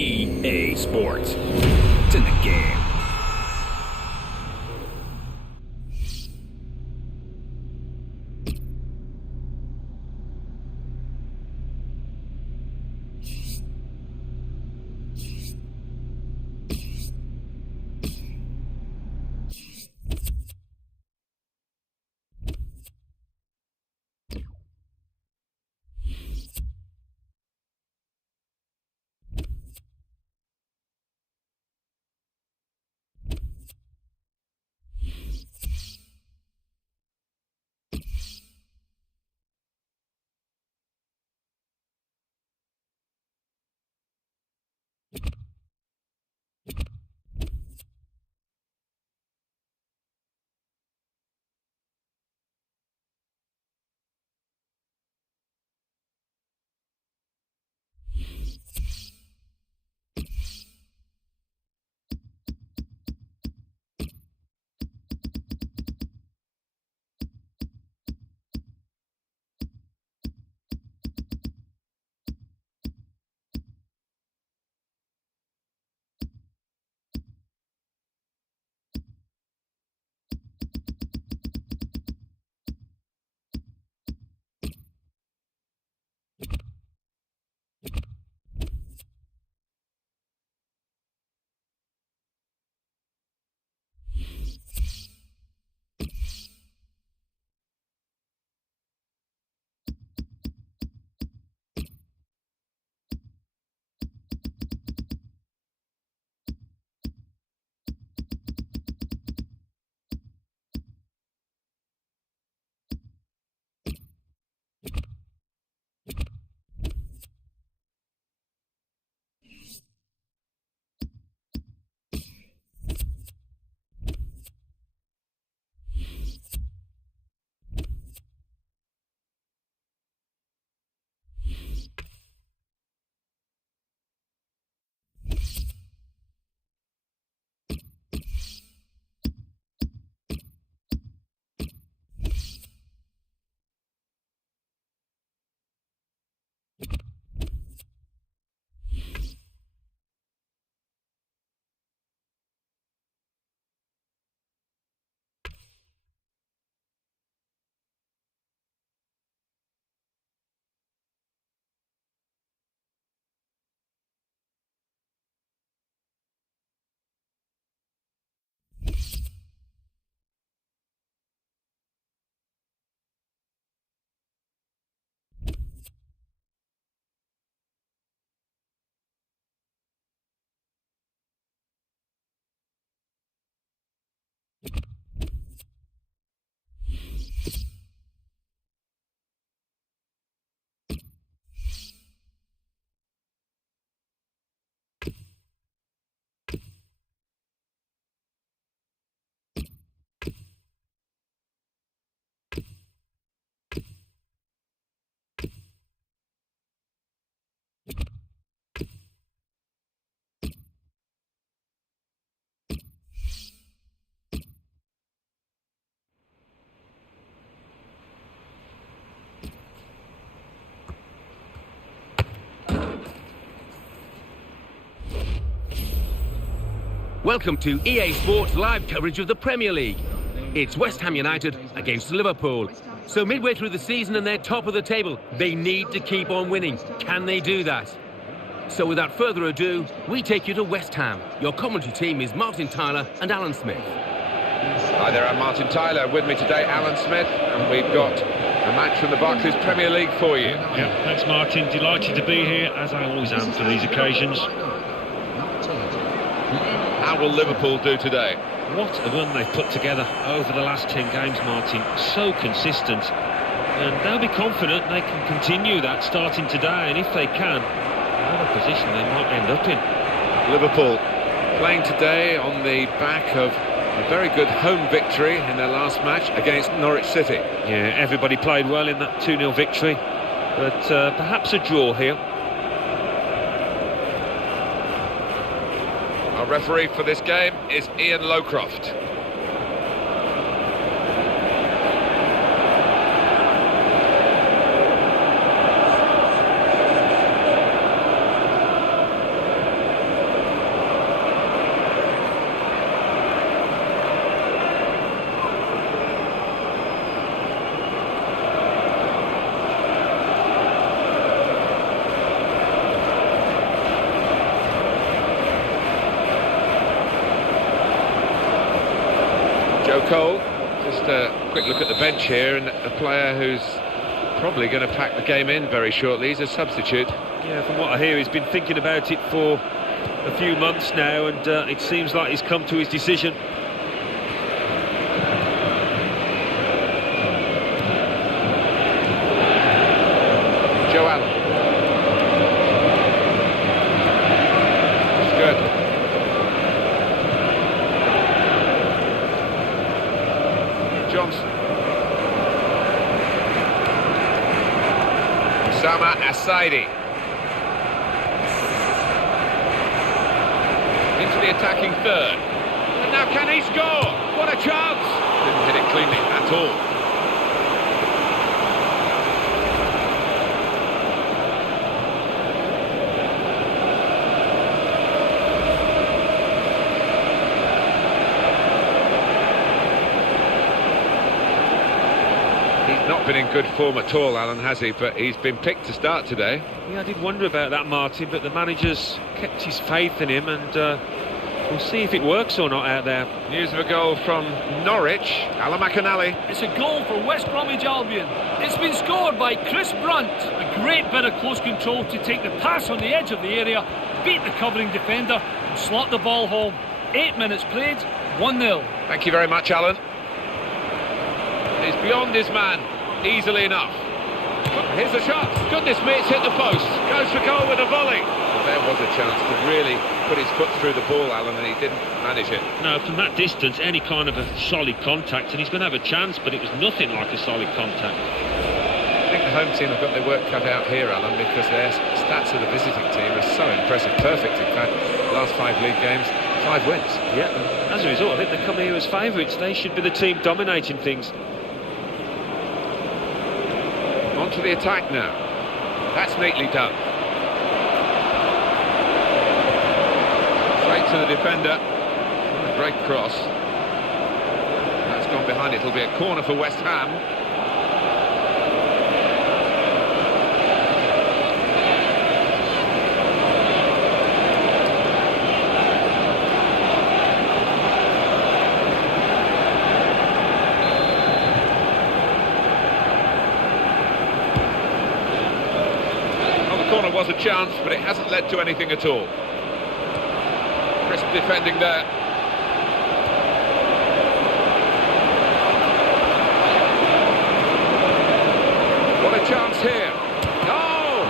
EA Sports. It's in the game. Welcome to EA Sports live coverage of the Premier League. It's West Ham United against Liverpool. So midway through the season and they're top of the table, they need to keep on winning. Can they do that? So without further ado, we take you to West Ham. Your commentary team is Martin Tyler and Alan Smith. Hi there, I'm Martin Tyler. With me today, Alan Smith, and we've got a match from the Barclays Premier League for you. Yeah, thanks Martin. Delighted to be here, as I always am for these occasions. How will Liverpool do today? What a run they've put together over the last 10 games, Martin. So consistent. And they'll be confident they can continue that starting today, and if they can, what a position they might end up in. Liverpool playing today on the back of a very good home victory in their last match against Norwich City. Yeah, everybody played well in that 2-0 victory, but perhaps a draw here. Our referee for this game is Ian Lowcroft. Joe Cole, just a quick look at the bench here, and a player who's probably going to pack the game in very shortly. He's a substitute. Yeah, from what I hear, he's been thinking about it for a few months now, and it seems like he's come to his decision. Joe Allen. That's good. Johnson. Sama Asaidi. Into the attacking third. And now can he score? What a chance! Didn't hit it cleanly at all. He's not been in good form at all, Alan, has he? But he's been picked to start today. Yeah, I did wonder about that, Martin, but the manager's kept his faith in him, and we'll see if it works or not out there. News of a goal from Norwich. Alan McAnally. It's a goal for West Bromwich Albion. It's been scored by Chris Brunt. A great bit of close control to take the pass on the edge of the area, beat the covering defender and slot the ball home. 8 minutes played, 1-0. Thank you very much, Alan. He's beyond his man, easily enough. Here's a shot. Goodness me, it's hit the post. Goes for goal with a volley. Well, there was a chance to really put his foot through the ball, Alan, and he didn't manage it. No, from that distance, any kind of a solid contact, and he's going to have a chance, but it was nothing like a solid contact. I think the home team have got their work cut out here, Alan, because their stats of the visiting team are so impressive. Perfect, in fact. Last 5 league games, 5 wins. Yeah, as a result, I think they come here as favourites. They should be the team dominating things. On to the attack now. That's neatly done. Straight to the defender. A great cross. That's gone behind it. It'll be a corner for West Ham. Corner was a chance, but it hasn't led to anything at all. Crisp defending there. What a chance here. Oh!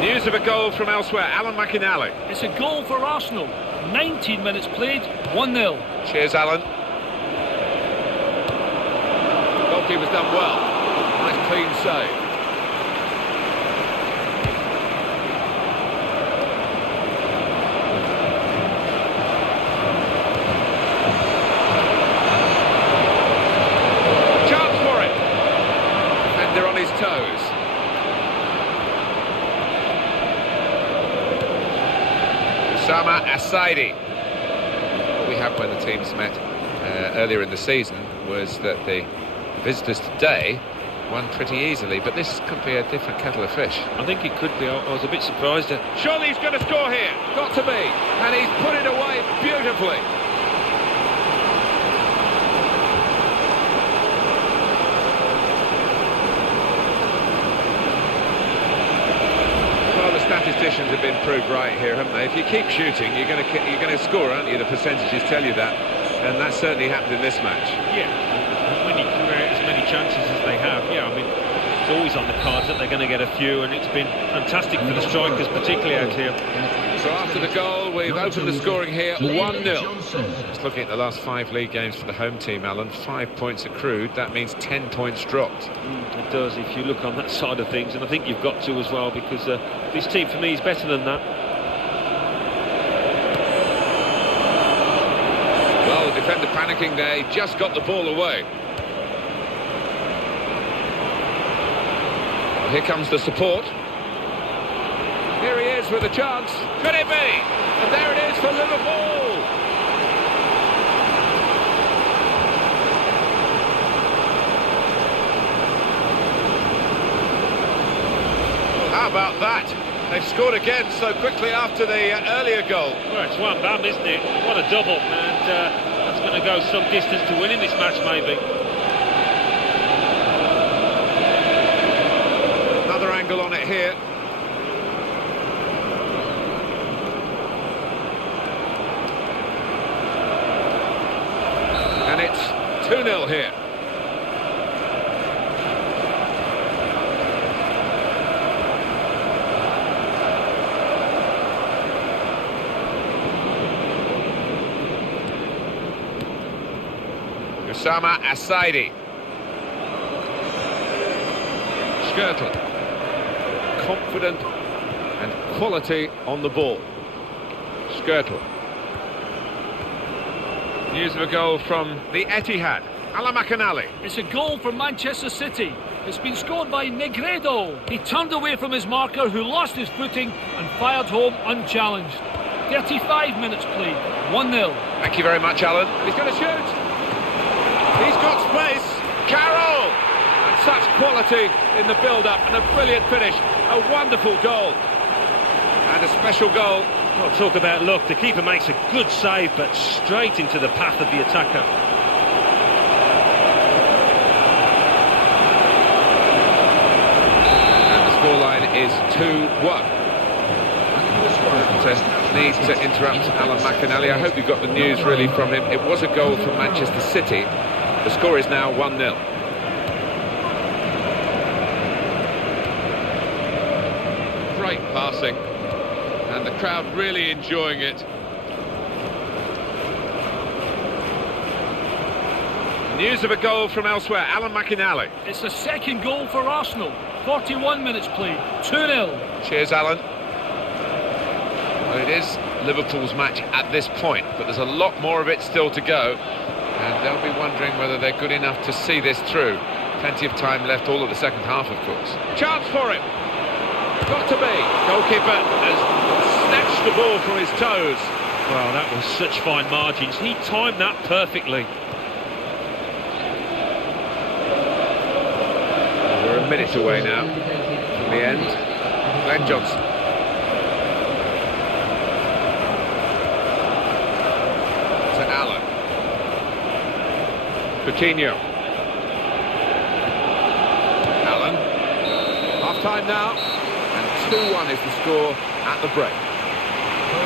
News of a goal from elsewhere. Alan McAnally. It's a goal for Arsenal. 19 minutes played, 1-0. Cheers, Alan. Goalkeeper's done well. Nice clean save. Chance for it. Assaidi. What we had when the teams met earlier in the season was that the visitors today won pretty easily, but this could be a different kettle of fish. I think it could be. I was a bit surprised at... Surely he's going to score here. Got to be. And he's put it away beautifully. Well, the statisticians have been proved right here, haven't they? If you keep shooting, you're going to score, aren't you? The percentages tell you that. And that certainly happened in this match. Yeah, when you create as many chances as they have, yeah, I mean, it's always on the cards that they're going to get a few, and it's been fantastic for the strikers, particularly out here. So after the goal, we've opened the scoring here, 1-0. Just looking at the last 5 league games for the home team, Alan, 5 points accrued, that means 10 points dropped. It does, if you look on that side of things, and I think you've got to as well, because this team, for me, is better than that. Well, the defender panicking there, he just got the ball away. Well, here comes the support. Here he is with a chance. Could it be? And there it is for Liverpool. How about that? They've scored again so quickly after the earlier goal. Well, it's one bam, isn't it? What a double, and that's going to go some distance to winning this match, maybe. Another angle on it here. And it's 2-0 here. Osama Assaidi. Skirtle. Confident and quality on the ball. Skirtle. News of a goal from the Etihad. Alan McAnally. It's a goal for Manchester City. It's been scored by Negredo. He turned away from his marker, who lost his footing and fired home unchallenged. 35 minutes played, 1-0. Thank you very much, Alan. He's going to shoot. He's got space. Carroll! And such quality in the build-up and a brilliant finish. A wonderful goal. And a special goal. Well, talk about luck. The keeper makes a good save, but straight into the path of the attacker. And the scoreline is 2-1. Need to interrupt Alan McAnally. I hope you got the news really from him. It was a goal from Manchester City. The score is now 1-0. Great passing. And the crowd really enjoying it. News of a goal from elsewhere. Alan McAnally. It's the second goal for Arsenal. 41 minutes played, 2-0. Cheers, Alan. Well, it is Liverpool's match at this point, but there's a lot more of it still to go, and they'll be wondering whether they're good enough to see this through. Plenty of time left, all of the second half, of course. Chance for him. Got to be. Goalkeeper has snatched the ball from his toes. Well, that was such fine margins. He timed that perfectly. We're a minute away now from the end. Glenn Johnson. Coutinho. Allen. Half-time now. And 2-1 is the score at the break.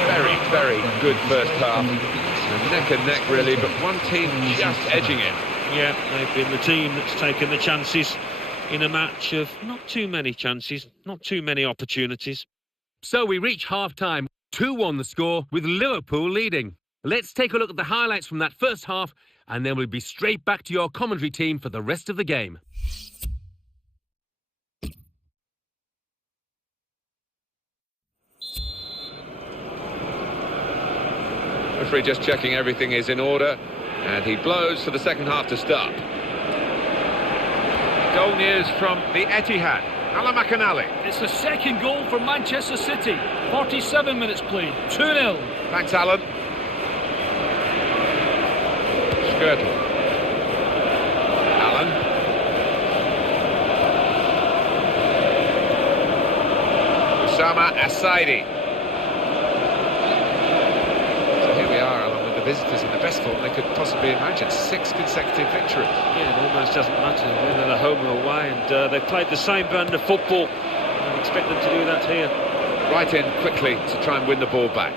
Very, very good first half. And neck and neck, really, but one team just edging it. Yeah, they've been the team that's taken the chances in a match of not too many chances, not too many opportunities. So we reach half-time. 2-1 the score, with Liverpool leading. Let's take a look at the highlights from that first half, and then we'll be straight back to your commentary team for the rest of the game. Referee just checking everything is in order, and he blows for the second half to start. Goal news from the Etihad. Alan McAnally. It's the second goal for Manchester City. 47 minutes played, 2-0. Thanks, Alan. Skirtle. Alan. Osama Assaidi. So here we are, Alan, with the visitors in the best form they could possibly imagine. 6 consecutive victories. Yeah, it almost doesn't matter whether they're home or away, and they've played the same brand of football. I'd expect them to do that here. Right in quickly to try and win the ball back.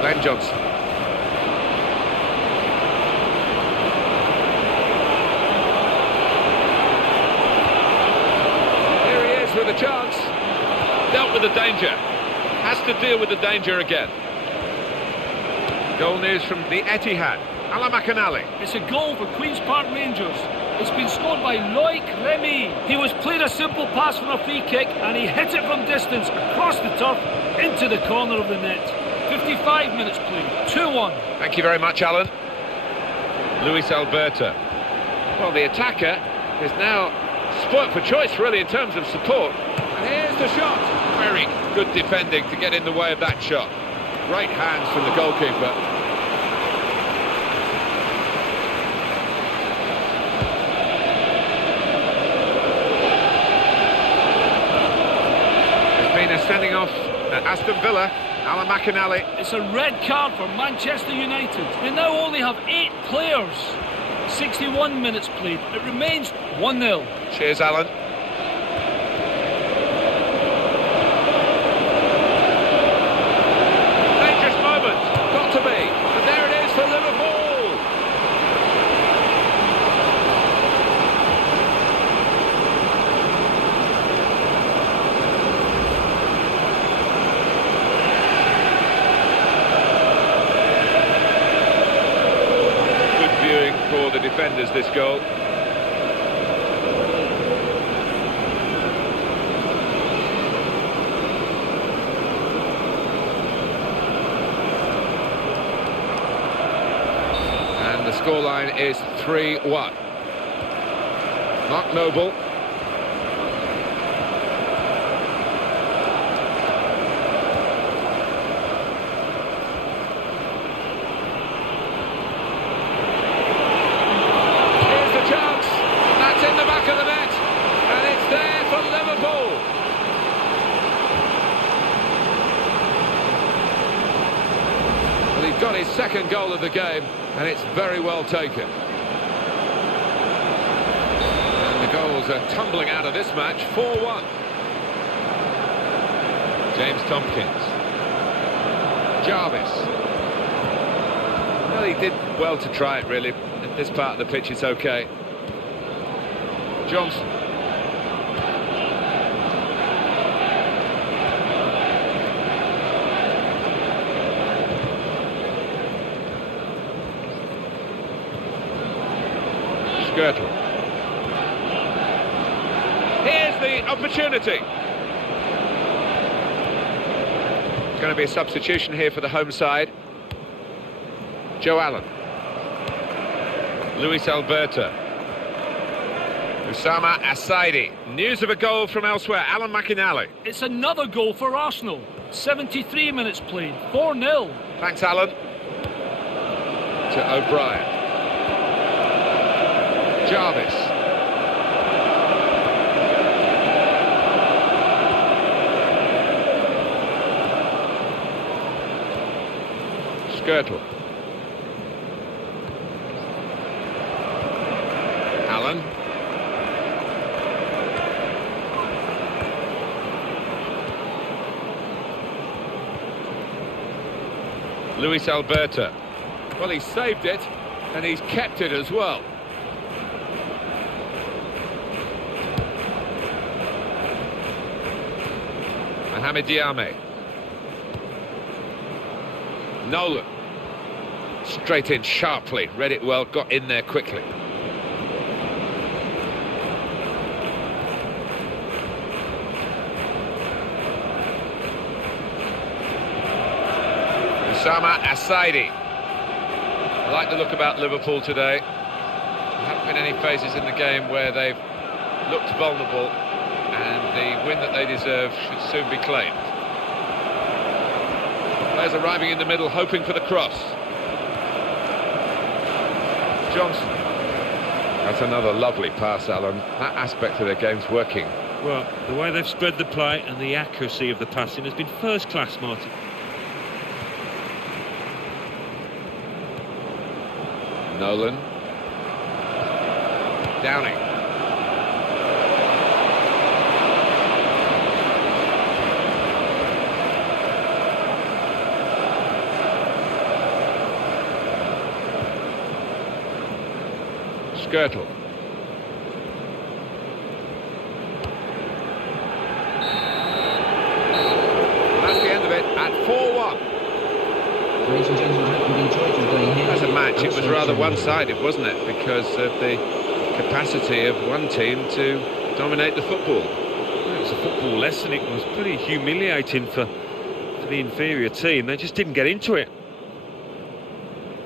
Glenn Johnson. Here he is with a chance. Dealt with the danger. Has to deal with the danger again. Goal news from the Etihad. Alan McAnally. It's a goal for Queen's Park Rangers. It's been scored by Loic Remy. He was played a simple pass from a free kick and he hit it from distance across the turf into the corner of the net. 55 minutes played, 2-1. Thank you very much, Alan. Luis Alberto. Well, the attacker is now spoilt for choice, really, in terms of support. And here's the shot. Very good defending to get in the way of that shot. Great hands from the goalkeeper. There's been a standing off at Aston Villa. Alan McAnally. It's a red card for Manchester United. They now only have 8 players. 61 minutes played. It remains 1-0. Cheers, Alan. Dangerous moment. Got to be. And there it is for Liverpool. For the defenders, this goal. And the scoreline is 3-1. Mark Noble. In the back of the net, and it's there for Liverpool. Well, he's got his second goal of the game, and it's very well taken. And the goals are tumbling out of this match, 4-1. James Tompkins. Jarvis. Well, he did well to try it, really. At this part of the pitch, it's okay. Johnson. Skirtle. Here's the opportunity. It's going to be a substitution here for the home side. Joe Allen. Luis Alberto. Osama Assaidi. News of a goal from elsewhere. Alan McAnally. It's another goal for Arsenal. 73 minutes played. 4-0. Thanks, Alan. To O'Brien. Jarvis. Skirtle. Alan. Luis Alberto. Well, he saved it, and he's kept it as well. Mohamed Diame. Nolan. Straight in sharply, read it well, got in there quickly. Osama Assaidi. I like the look about Liverpool today. There haven't been any phases in the game where they've looked vulnerable, and the win that they deserve should soon be claimed. Players arriving in the middle, hoping for the cross. Johnson. That's another lovely pass, Alan. That aspect of their game's working. Well, the way they've spread the play and the accuracy of the passing has been first class, Martin. Nolan. Downing. Skirtle. That's the end of it at 4-1. Ladies and gentlemen, I hope you've enjoyed your day here. As a match, it was rather one-sided, wasn't it? Because of the capacity of one team to dominate the football. It was a football lesson. It was pretty humiliating for the inferior team. They just didn't get into it.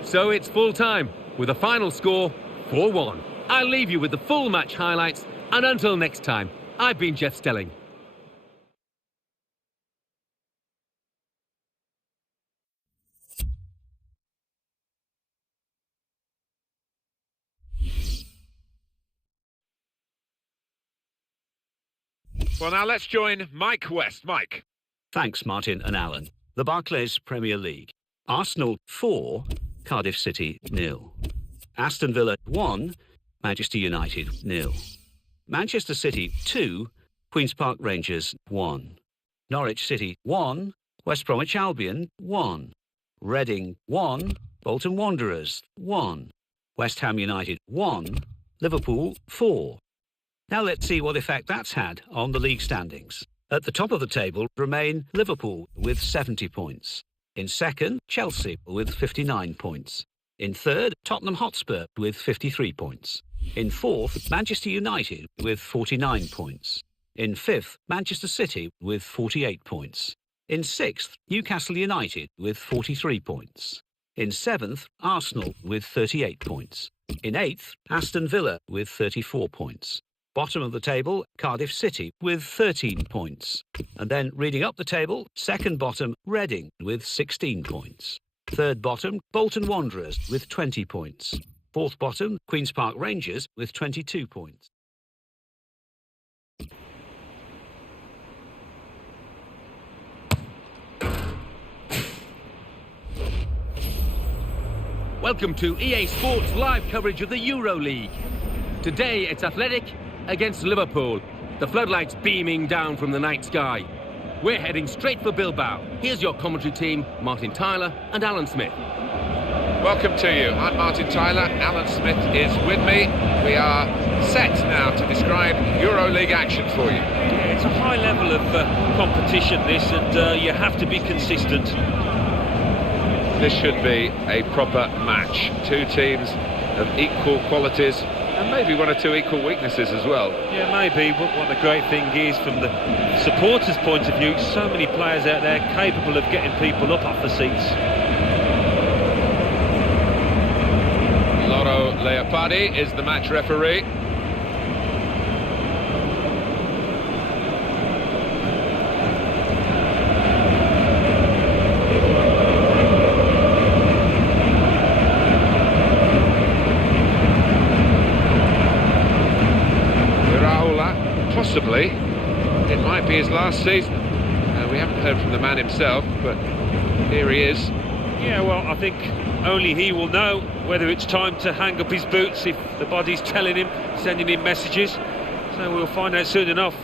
So it's full time with a final score 4-1. I'll leave you with the full match highlights, and until next time, I've been Jeff Stelling. Well, now let's join Mike West. Mike. Thanks, Martin and Alan. The Barclays Premier League. Arsenal 4, Cardiff City 0. Aston Villa 1, Manchester United 0. Manchester City 2, Queen's Park Rangers 1. Norwich City 1, West Bromwich Albion 1. Reading 1, Bolton Wanderers 1. West Ham United 1, Liverpool 4. Now let's see what effect that's had on the league standings. At the top of the table remain Liverpool with 70 points. In second, Chelsea with 59 points. In third, Tottenham Hotspur with 53 points. In fourth, Manchester United with 49 points. In fifth, Manchester City with 48 points. In sixth, Newcastle United with 43 points. In seventh, Arsenal with 38 points. In eighth, Aston Villa with 34 points. Bottom of the table, Cardiff City with 13 points. And then reading up the table, second bottom, Reading with 16 points. Third bottom, Bolton Wanderers with 20 points. Fourth bottom, Queen's Park Rangers with 22 points. Welcome to EA Sports live coverage of the Euro League. Today it's Athletic against Liverpool. The floodlights beaming down from the night sky. We're heading straight for Bilbao. Here's your commentary team, Martin Tyler and Alan Smith. Welcome to you. I'm Martin Tyler. Alan Smith is with me. We are set now to describe Euro League action for you. Yeah, it's a high level of competition, this, and you have to be consistent. This should be a proper match. Two teams of equal qualities and maybe one or two equal weaknesses as well. Yeah, maybe, but what the great thing is, from the supporters' point of view, so many players out there capable of getting people up off the seats. Loro Leopardi is the match referee. Possibly, it might be his last season. We haven't heard from the man himself, but here he is. Yeah, well, I think only he will know whether it's time to hang up his boots, if the body's telling him, sending him messages. So we'll find out soon enough.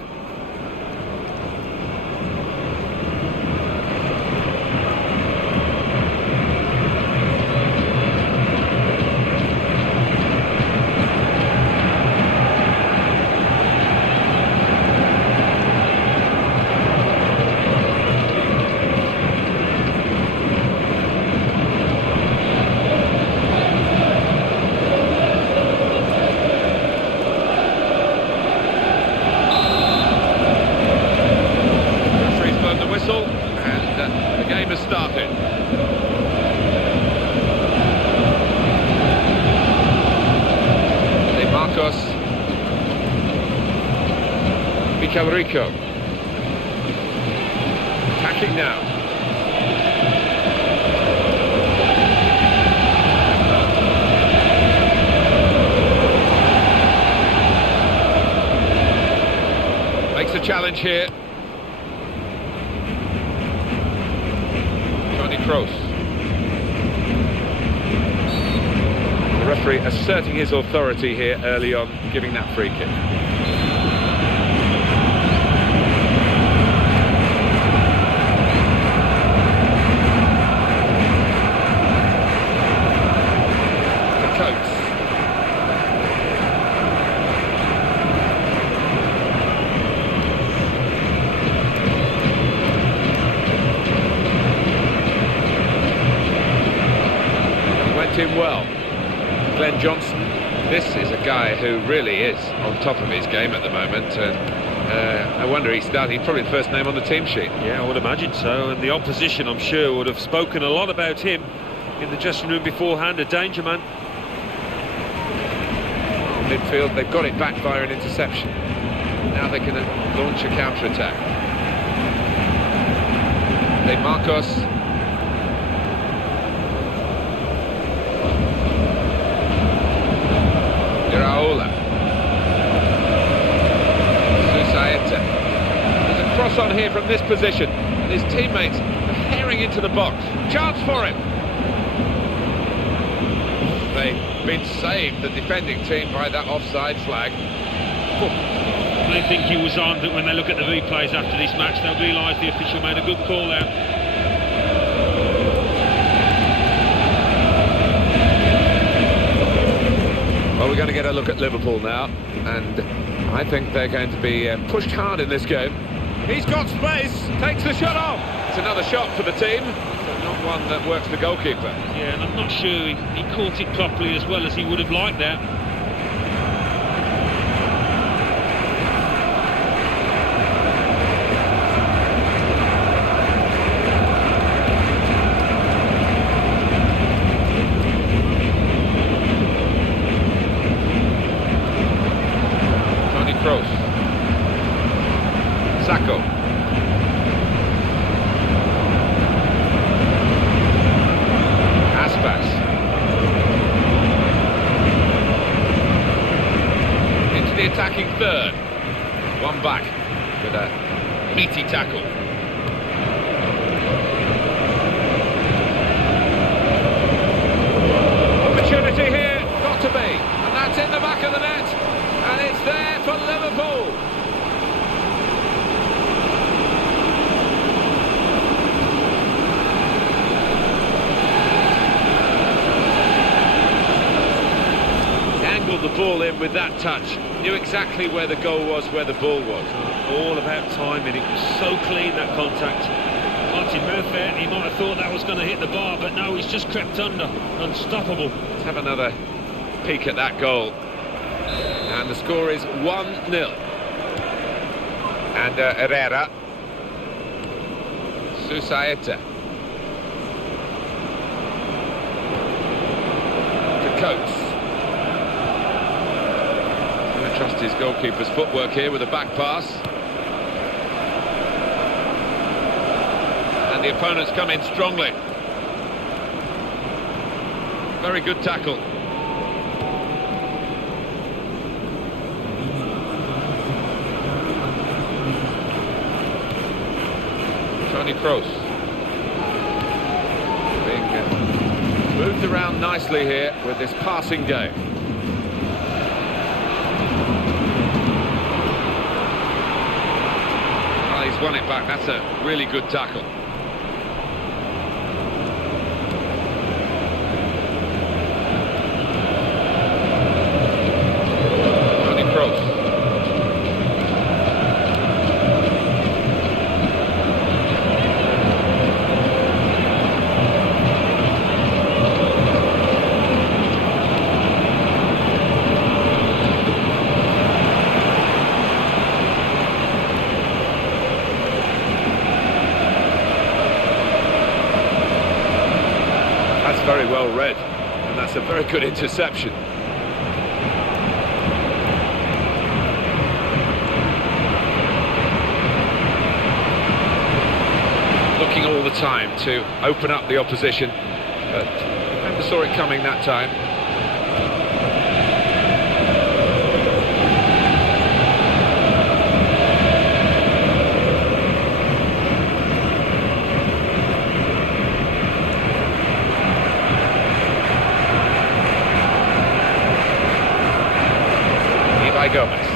Mikel Rico. Attacking now. Makes a challenge here. Toni Kroos. The referee asserting his authority here early on, giving that free kick. Him well. Glenn Johnson, this is a guy who really is on top of his game at the moment, and I wonder he's starting, probably the first name on the team sheet. Yeah, I would imagine so, and the opposition, I'm sure, would have spoken a lot about him in the dressing room beforehand. A danger man. Midfield, they've got it back via an interception. Now they can launch a counter-attack. De Marcos. There's a cross on here from this position, and his teammates are herring into the box. Chance for him. They've been saved, the defending team, by that offside flag. They think he was on, but when they look at the replays after this match, they'll realise the official made a good call out. Well, we're going to get a look at Liverpool now, and I think they're going to be pushed hard in this game. He's got space, takes the shot off. It's another shot for the team, but not one that works the goalkeeper. Yeah, and I'm not sure he caught it properly as well as he would have liked that. Kroos. Sacco. Aspas. Into the attacking third. One back with a meaty tackle. Opportunity here, got to be. And that's in the back of the net. And it's there for Liverpool. He angled the ball in with that touch. Knew exactly where the goal was, where the ball was. All about timing. It was so clean, that contact. Martin Murphy, he might have thought that was going to hit the bar, but no, he's just crept under. Unstoppable. Let's have another peek at that goal. And the score is 1-0. And Herrera. Susaeta. To Coates. Going to trust his goalkeeper's footwork here with a back pass. And the opponents come in strongly. Very good tackle. Toni Kroos being moved around nicely here with this passing game. Well, he's won it back. That's a really good tackle. Toni Kroos. Very well read, and that's a very good interception. looking all the time to open up the opposition, but never saw it coming that time. Gomez.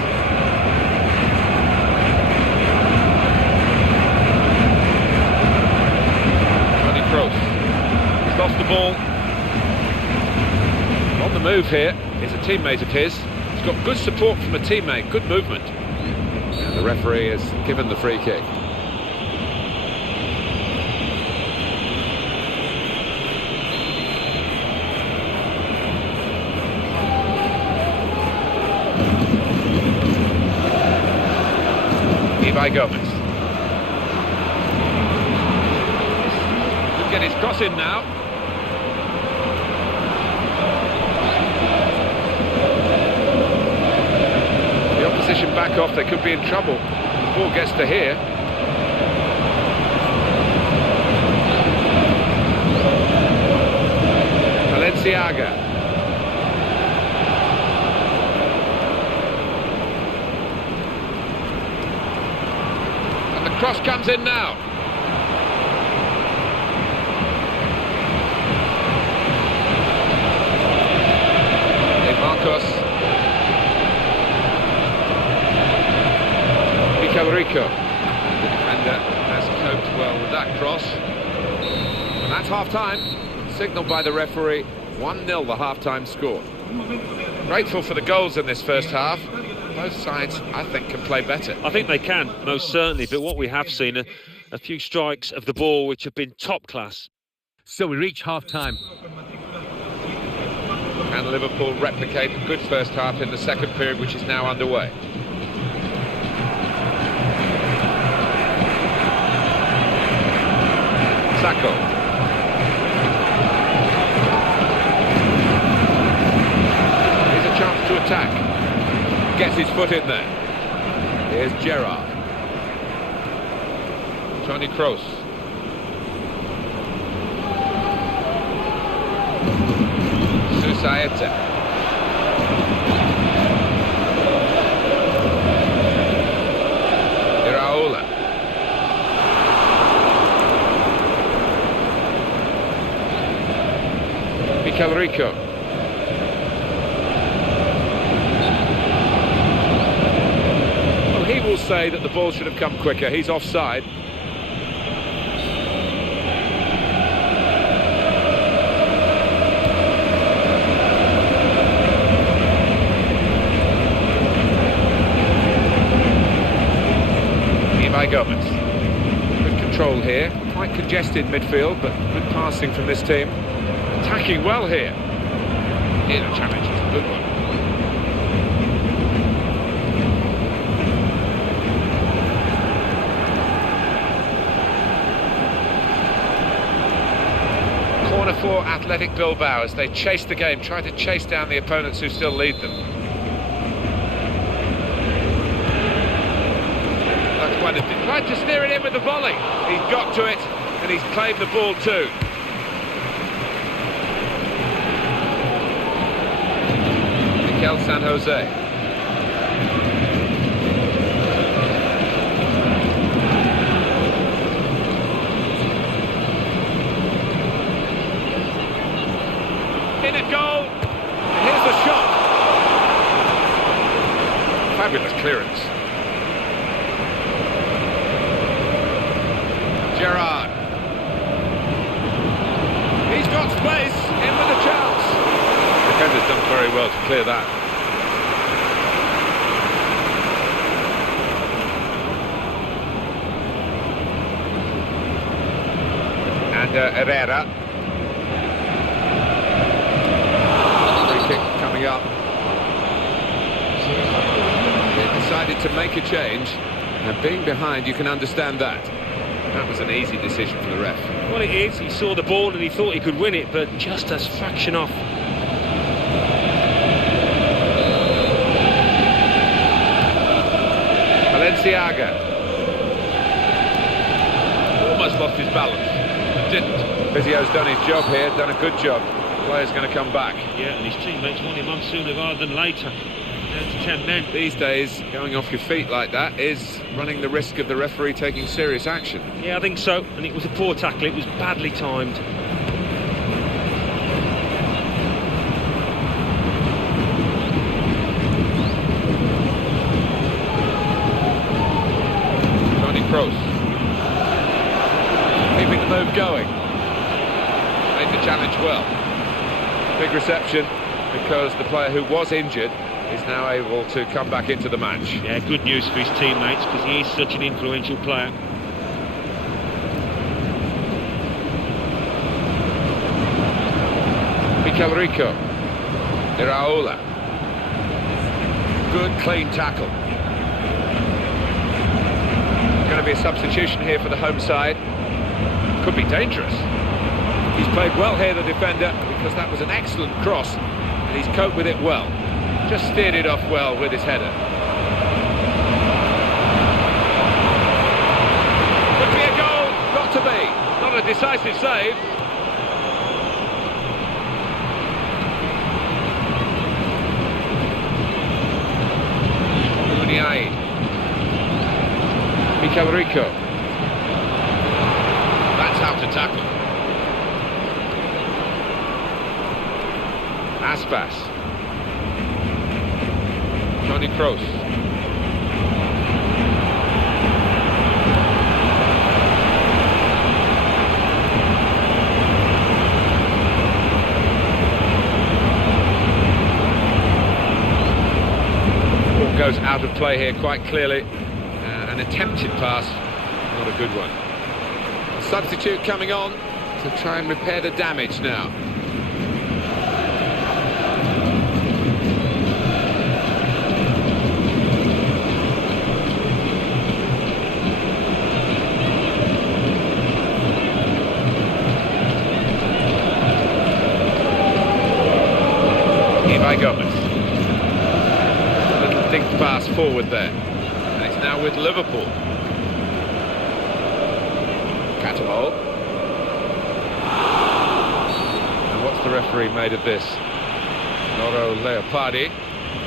Toni Kroos. He's lost the ball. On the move here is a teammate of his. He's got good support from a teammate, good movement. And the referee has given the free kick. By Gomez. Could get his cross in now. The opposition back off, they could be in trouble. The ball gets to here. Valenciaga. Cross comes in now. Marcos. Mikel Rico. The defender has coped well with that cross. And that's half-time. Signalled by the referee. 1-0 the half-time score. Grateful for the goals in this first half. Both sides, I think, can play better. I think they can, most certainly, but what we have seen are a few strikes of the ball which have been top class. So we reach half-time. Can Liverpool replicate a good first half in the second period, which is now underway? Sacco. Here's a chance to attack. Gets his foot in there. Here's Gerrard. Toni Kroos. Susaeta. Iraola. Mikel Rico. He will say that the ball should have come quicker. He's offside. By Gomez. Good control here. Quite congested midfield, but good passing from this team. Attacking well here. Here's a challenge. It's a good one. Corner for Athletic Bilbao as they chase the game, try to chase down the opponents who still lead them. Tried to steer it in with the volley. He's got to it and he's claimed the ball too. Mikel San Jose. In a goal. Here's the shot. Fabulous clearance. Gerrard. He's got space, in with a chance. The defender's done very well to clear that. And Herrera. Free kick coming up. They decided to make a change, and being behind, you can understand that. That was an easy decision for the ref. Well, it is. He saw the ball and he thought he could win it, but just a fraction off. Valenciaga. almost lost his balance, but didn't. Video's done his job here, done a good job. Player's going to come back. Yeah, and his teammates want him on sooner rather than later. Down to 10 men. These days, going off your feet like that is running the risk of the referee taking serious action. Yeah, I think so. And it was a poor tackle. It was badly timed. Kroos. Keeping the move going. Made the challenge well. Big reception because the player who was injured is now able to come back into the match. Yeah, good news for his teammates because he is such an influential player. Mikel Rico. Iraola. Good clean tackle. Going to be a substitution here for the home side. Could be dangerous. He's played well here, the defender, because that was an excellent cross and he's coped with it well. Just steered it off well with his header. Could be a goal, got to be. Not a decisive save. Muniaid. Mikel Rico. That's how to tackle. Aspas. Toni Kroos. Ball goes out of play here quite clearly. An attempted pass, not a good one. A substitute coming on to try and repair the damage now. Ibai Gomez. A little dink pass forward there. Now with Liverpool. Catapult. And what's the referee made of this? Noro Leopardi.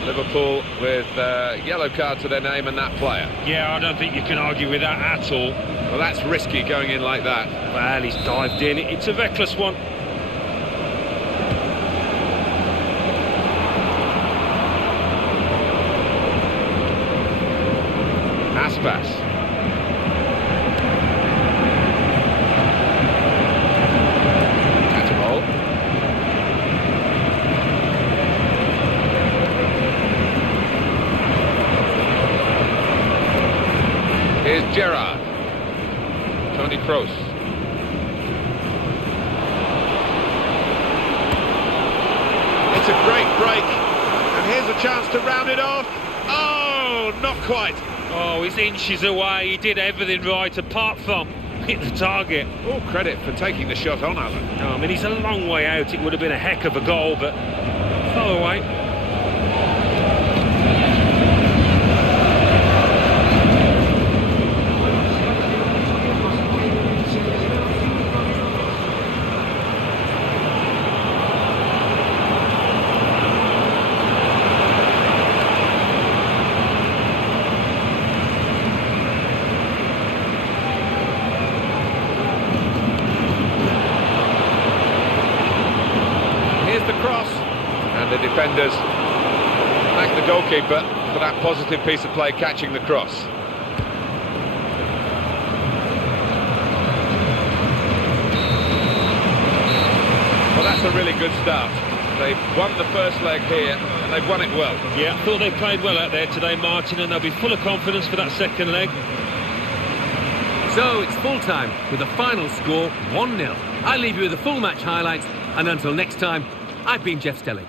Liverpool with a yellow card to their name and that player. Yeah, I don't think you can argue with that at all. Well, that's risky going in like that. Well, he's dived in. It's a reckless one. Aspas. Catapult. Here's Gerrard. Toni Kroos. It's a great break. And here's a chance to round it off. Oh, not quite. Oh, he's inches away. He did everything right apart from hit the target. All credit for taking the shot on, Alan. No, I mean, he's a long way out. It would have been a heck of a goal, but fell away. And the defenders thank the goalkeeper for that positive piece of play, catching the cross. Well, that's a really good start. They've won the first leg here, and they've won it well. Yeah, I thought they played well out there today, Martin, and they'll be full of confidence for that second leg. So it's full time with the final score 1-0. I leave you with the full match highlights, and until next time, I've been Jeff Stelling.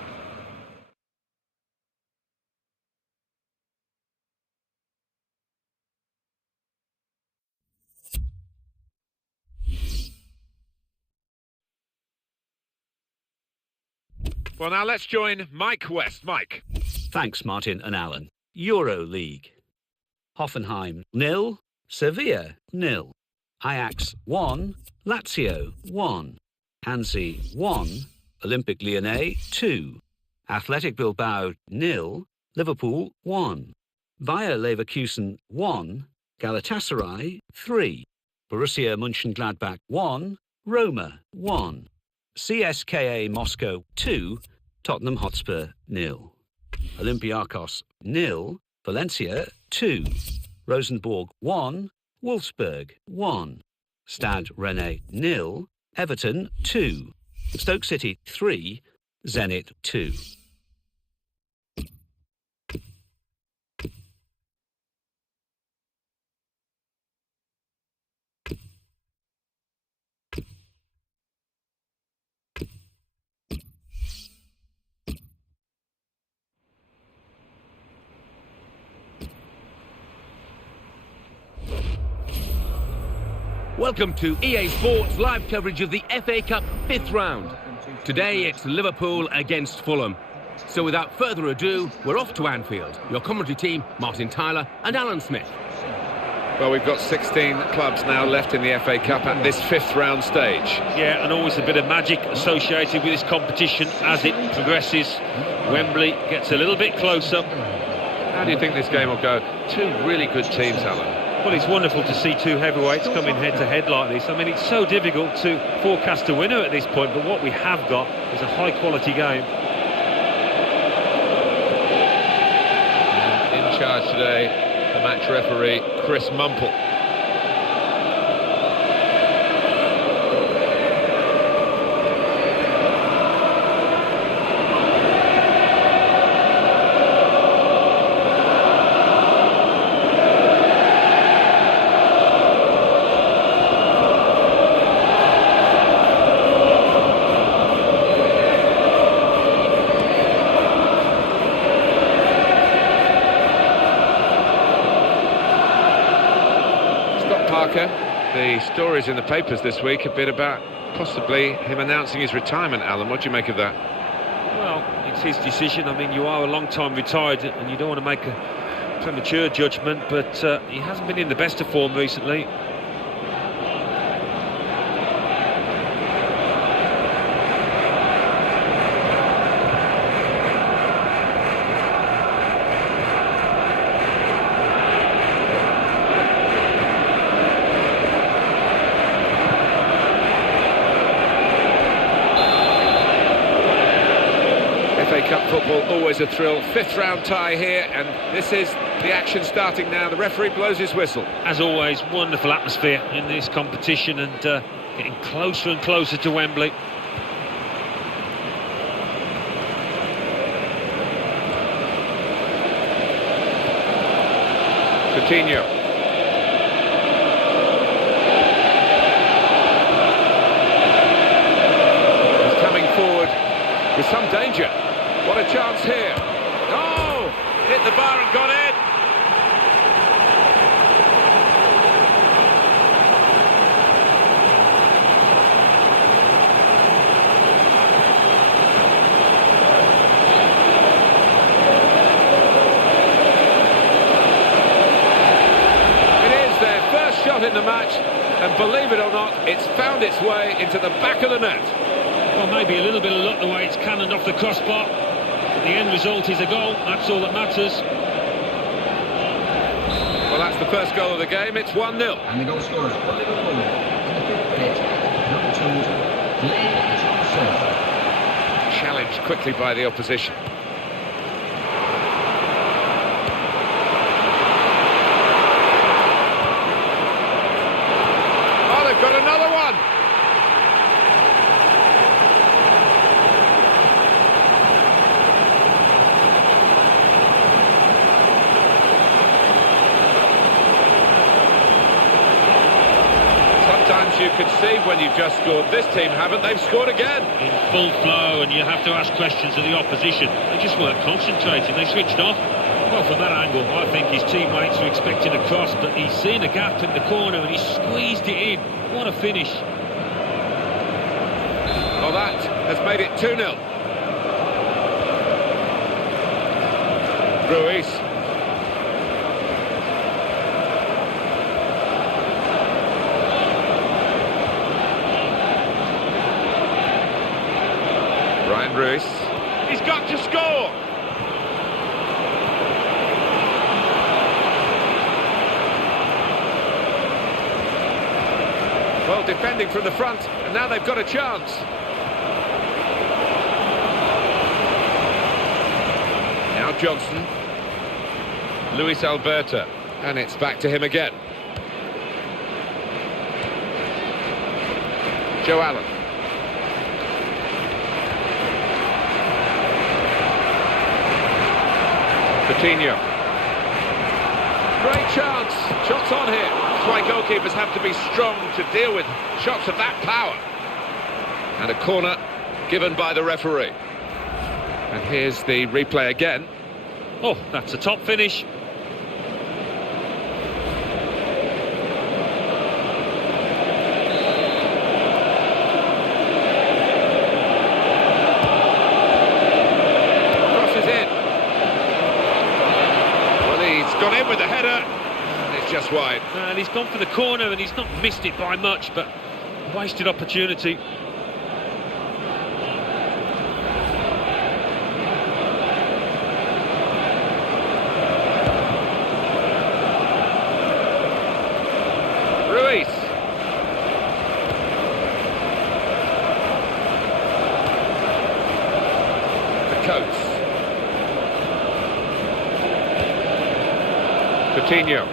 Well, now let's join Mike West. Mike. Thanks, Martin and Alan. Euro League. Hoffenheim 0, Sevilla 0. Ajax 1, Lazio 1, Hansi 1, Olympique Lyonnais 2, Athletic Bilbao 0, Liverpool 1, Bayer Leverkusen 1, Galatasaray 3, Borussia Mönchengladbach 1, Roma 1, CSKA Moscow 2, Tottenham Hotspur 0, Olympiacos 0, Valencia 2, Rosenborg 1, Wolfsburg 1, Stade Rennais 0, Everton 2, Stoke City 3, Zenit 2. Welcome to EA Sports live coverage of the FA Cup 5th round. Today it's Liverpool against Fulham. So without further ado, we're off to Anfield. Your commentary team, Martin Tyler and Alan Smith. Well, we've got 16 clubs now left in the FA Cup at this 5th round stage. Yeah, and always a bit of magic associated with this competition as it progresses. Wembley gets a little bit closer. How do you think this game will go? Two really good teams, Alan. Well, it's wonderful to see two heavyweights coming head-to-head like this. I mean, it's so difficult to forecast a winner at this point, but what we have got is a high-quality game. In charge today, the match referee, Chris Mumple. The stories in the papers this week have been about possibly him announcing his retirement, Alan. What do you make of that? Well, it's his decision. I mean, you are a long time retired and you don't want to make a premature judgment, but he hasn't been in the best of form recently. FA Cup football, always a thrill. 5th round tie here, and this is the action starting now. The referee blows his whistle. As always, wonderful atmosphere in this competition, and getting closer and closer to Wembley. Coutinho. He's coming forward with some danger. What a chance here. Oh! Hit the bar and got in. It is their first shot in the match, and believe it or not, it's found its way into the back of the net. Well, maybe a little bit of luck the way it's cannoned off the crossbar. The end result is a goal, that's all that matters. Well, that's the first goal of the game, it's 1-0. And the goal scorer for Liverpool in the 5th minute, number 2, Glenn Johnson. Challenged quickly by the opposition. Oh, they've got another one! Sometimes you concede when you've just scored. This team haven't, they've scored again. In full flow, and you have to ask questions of the opposition. They just weren't concentrating, they switched off. Well, from that angle, I think his teammates were expecting a cross, but he's seen a gap in the corner and he squeezed it in. What a finish. Well, that has made it 2-0. Ruiz. Fabian Ruiz. He's got to score! Well, defending from the front, and now they've got a chance. Now Johnson. Luis Alberto. And it's back to him again. Joe Allen. Coutinho. Great chance. Shots on here. That's why goalkeepers have to be strong to deal with shots of that power. And a corner given by the referee. And here's the replay again. Oh, that's a top finish. Crosses in. Well, he's gone in with the header. And it's just wide. And he's gone for the corner and he's not missed it by much, but wasted opportunity. Ruiz. The Coates. Coutinho.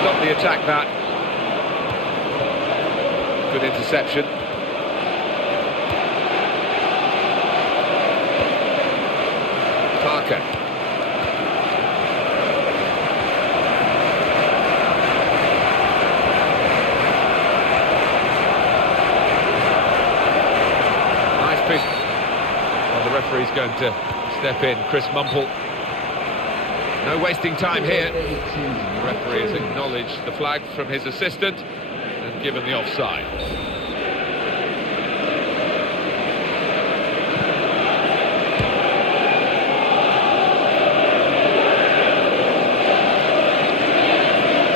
Stop the attack, that. Good interception. Parker. Nice piece. Well, the referee's going to step in. Chris Mumple. No wasting time here. The referee has acknowledged the flag from his assistant and given the offside.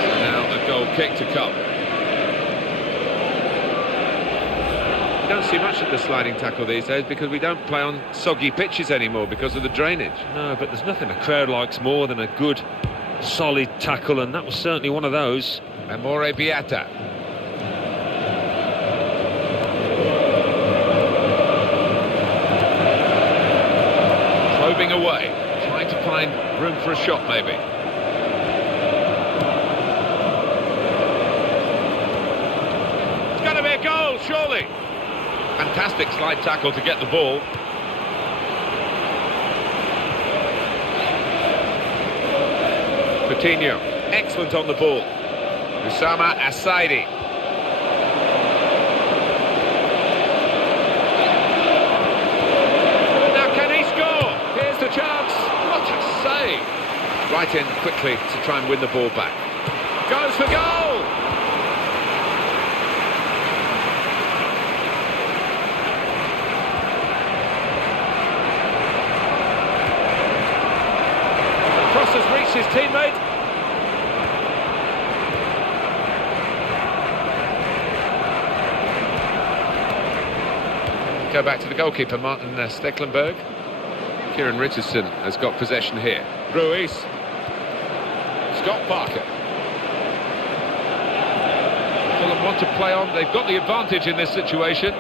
So now a goal kick to come. You don't see much of the sliding tackle these days because we don't play on soggy pitches anymore because of the drainage. No, but there's nothing a crowd likes more than a good, solid tackle, and that was certainly one of those. Amore Beata. Probing away, trying to find room for a shot maybe. It's going to be a goal, surely. Fantastic slide tackle to get the ball. Coutinho, excellent on the ball. Usama Asaidi. Now can he score? Here's the chance. What a save. Right in quickly to try and win the ball back. Goes for goal. Cross has reached his teammate. Go back to the goalkeeper, Martin Stecklenburg. Kieran Richardson has got possession here. Ruiz. Scott Parker. Fulham want to play on. They've got the advantage in this situation.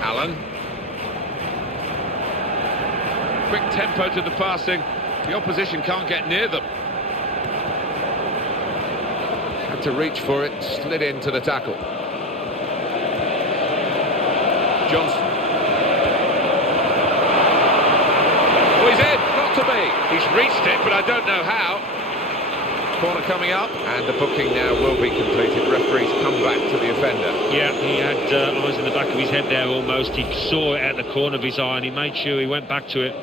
Allen. Quick tempo to the passing. The opposition can't get near them. Had to reach for it, slid into the tackle. Johnson. Oh, he's in, not to be. He's reached it, but I don't know how. Corner coming up, and the booking now will be completed. Referee's come back to the offender. Yeah, he had eyes in the back of his head there almost. He saw it at the corner of his eye and he made sure he went back to it.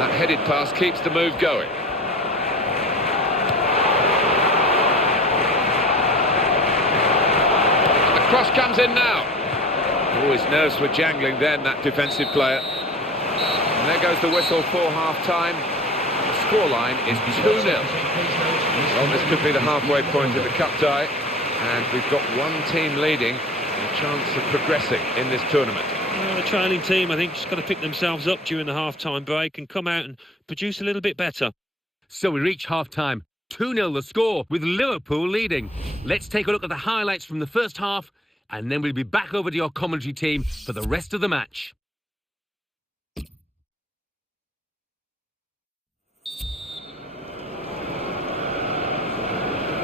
That headed pass keeps the move going. And the cross comes in now. Oh, his nerves were jangling then, that defensive player. And there goes the whistle for half-time. The scoreline is 2-0. Well, this could be the halfway point of the cup tie. And we've got one team leading and a chance of progressing in this tournament. Well, the trailing team, I think, just got to pick themselves up during the half-time break and come out and produce a little bit better. So we reach half-time. 2-0 the score, with Liverpool leading. Let's take a look at the highlights from the first half, and then we'll be back over to your commentary team for the rest of the match.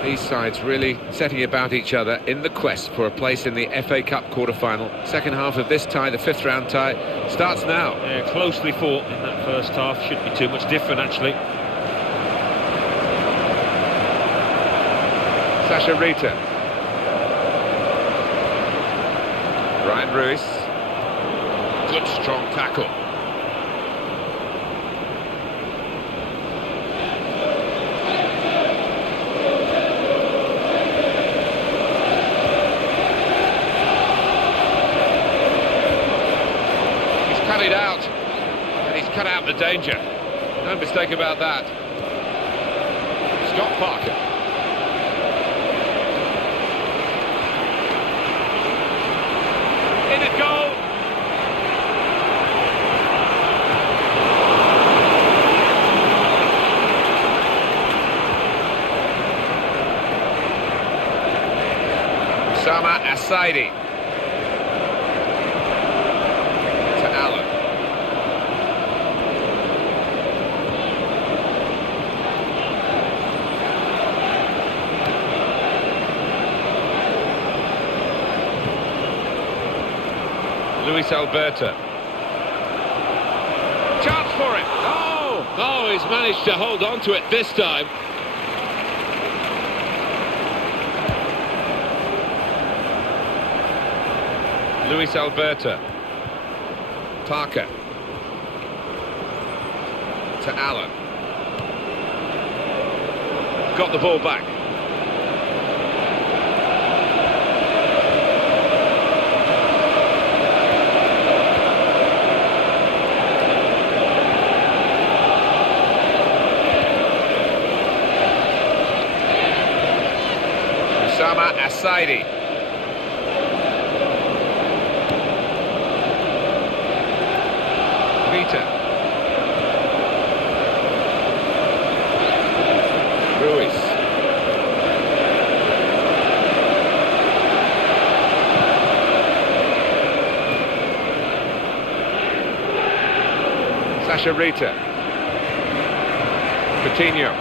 These sides really setting about each other in the quest for a place in the FA Cup quarter-final. Second half of this tie, the fifth round tie, starts now. Yeah, closely fought in that first half. Shouldn't be too much different, actually. Sasha Rita. Ryan Ruiz. Good strong tackle. Cut it out, and he's cut out the danger. No mistake about that. Scott Parker. In it goal. Osama Asaidi. Luis Alberto. Chance for him. Oh, he's managed to hold on to it this time. Luis Alberto. Parker. To Allen. Got the ball back. Osama Asaidi. Vita. Ruiz. Sasha Rita. Coutinho.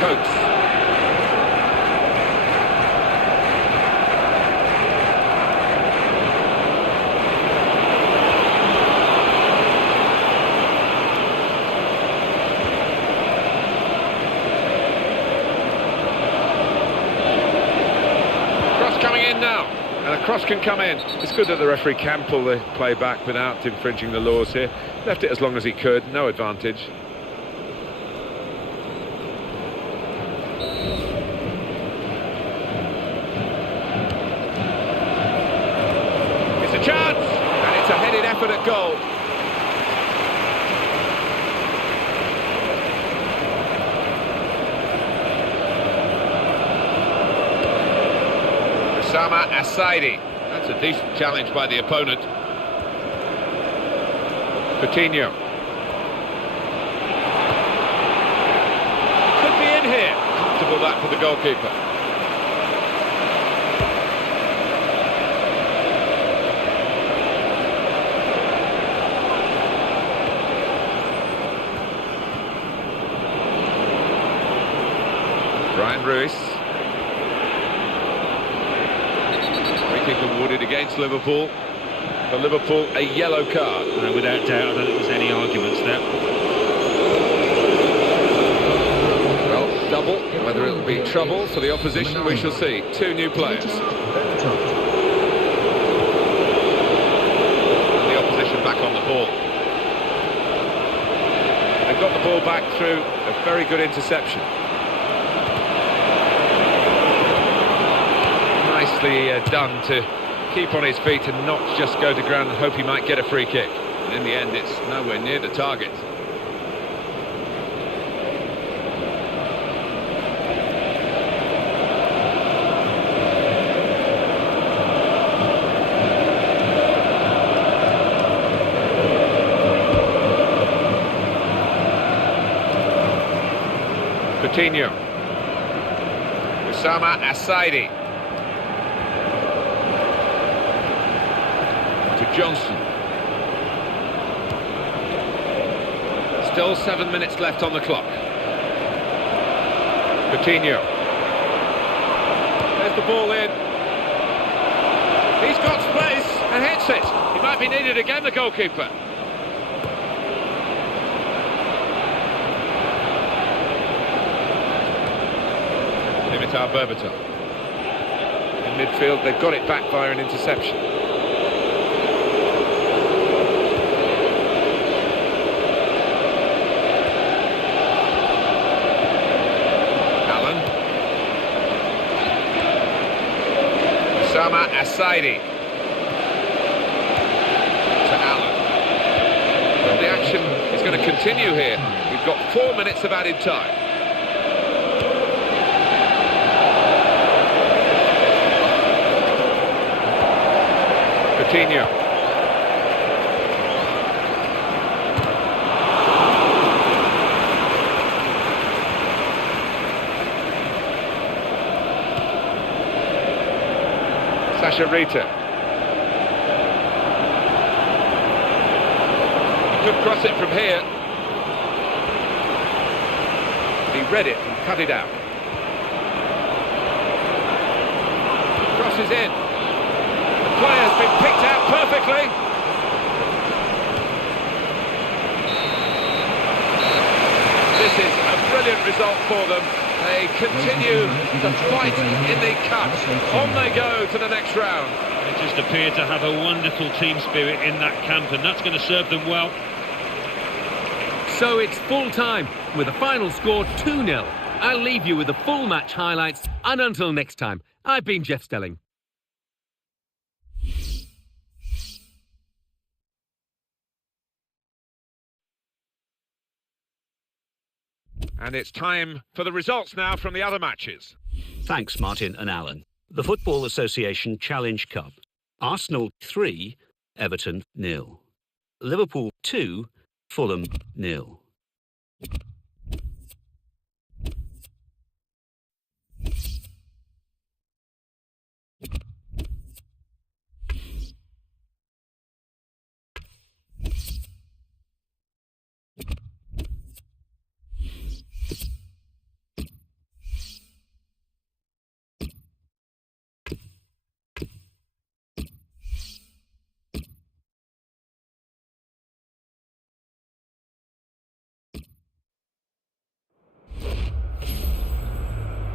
Coates. Cross coming in now, and a cross can come in. It's good that the referee can pull the play back without infringing the laws here. Left it as long as he could, no advantage. Chance, and it's a headed effort at goal. Osama Asaidi. That's a decent challenge by the opponent. Coutinho. Could be in here. Comfortable that for the goalkeeper. Ryan Ruiz. Free kick awarded against Liverpool. For Liverpool, a yellow card. No, without doubt, I don't think there's any arguments there. Well, double. Whether it'll be trouble for the opposition, we shall see. Two new players. And the opposition back on the ball. ball. They've got the ball back through a very good interception. Nicely done to keep on his feet and not just go to ground and hope he might get a free kick. And in the end, it's nowhere near the target. Coutinho. Osama Asaidi. To Johnson. Still 7 minutes left on the clock. Coutinho. There's the ball in. He's got space and hits it. He might be needed again, the goalkeeper. Berbatov. In midfield, they've got it back via an interception. Allen. Osama Asaidi. To Allen. Well, the action is going to continue here. We've got 4 minutes of added time. Coutinho. Sasha Rita. He could cross it from here. He read it and cut it out. Crosses in. Play has been picked out perfectly. This is a brilliant result for them. They continue to fight in the cup. On they go to the next round. They just appear to have a wonderful team spirit in that camp, and that's going to serve them well. So it's full time with a final score 2-0. I'll leave you with the full match highlights, and until next time, I've been Jeff Stelling. And it's time for the results now from the other matches. Thanks, Martin and Alan. The Football Association Challenge Cup. Arsenal 3, Everton 0. Liverpool 2, Fulham 0.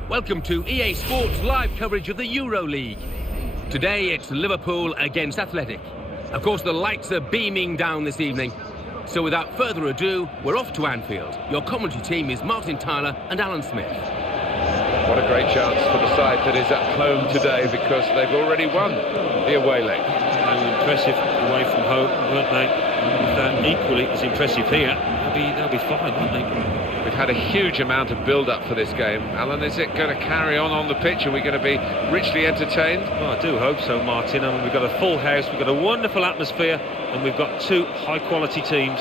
Welcome to EA Sports live coverage of the Euro League. Today it's Liverpool against Athletic. Of course, the lights are beaming down this evening. So without further ado, we're off to Anfield. Your commentary team is Martin Tyler and Alan Smith. What a great chance for the side that is at home today, because they've already won the away leg. They were impressive away from home, weren't they? If they're equally as impressive here, they'll be fine, won't they? We've had a huge amount of build-up for this game. Alan, is it going to carry on the pitch? Are we going to be richly entertained? Well, I do hope so, Martin. I mean, we've got a full house, we've got a wonderful atmosphere, and we've got two high-quality teams.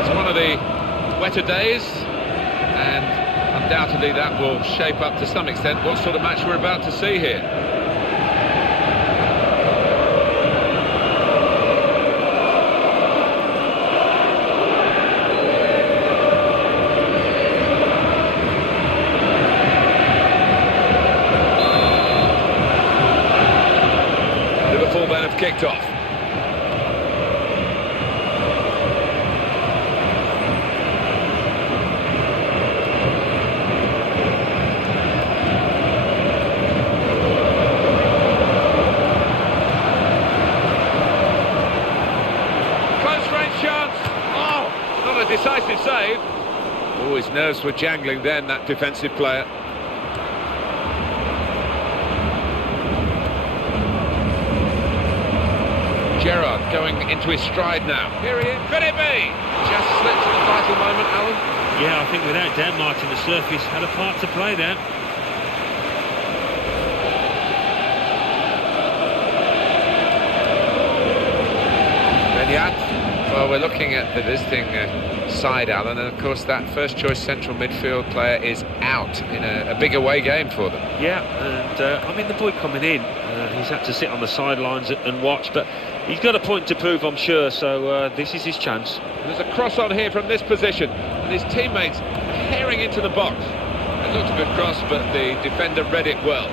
It's one of the wetter days, and undoubtedly that will shape up to some extent what sort of match we're about to see here. Kicked off. decisive save. Oh, his nerves were jangling then, that defensive player. Gerrard going into his stride now. Here he is. Could it be? Just slipped at the vital moment, Alan. Yeah, I think without doubt, Martin, the surface had a part to play there. Well, we're looking at the visiting side, Alan, and of course that first-choice central midfield player is out in a big away game for them. Yeah, and I mean, the boy coming in, he's had to sit on the sidelines and watch, but he's got a point to prove, I'm sure, so this is his chance. There's a cross on here from this position, and his teammates tearing into the box. It looked a good cross, but the defender read it well.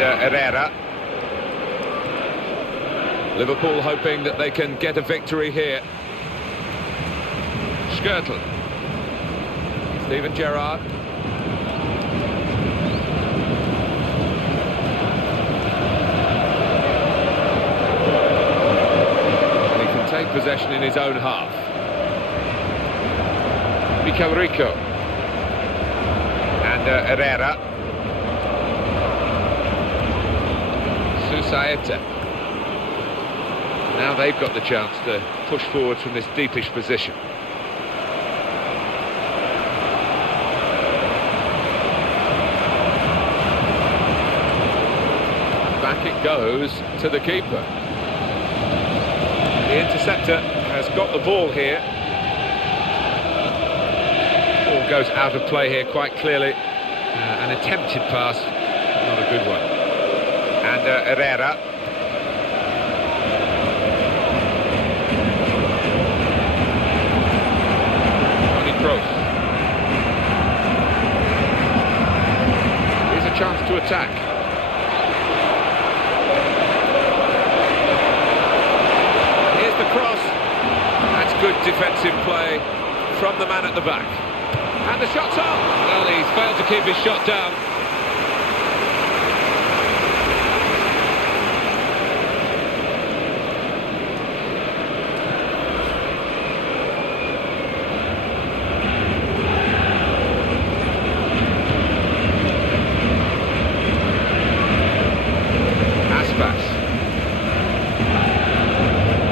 Herrera. Liverpool hoping that they can get a victory here. Skrtel. Steven Gerrard. And he can take possession in his own half. Mikel Rico. And Herrera. Saeta. Now they've got the chance to push forward from this deepish position. Back it goes to the keeper. The interceptor has got the ball here. Ball goes out of play here quite clearly. An attempted pass, not a good one. And Herrera. Toni Kroos. Here's a chance to attack. Here's the cross. That's good defensive play from the man at the back. And the shot's up. Well, he's failed to keep his shot down.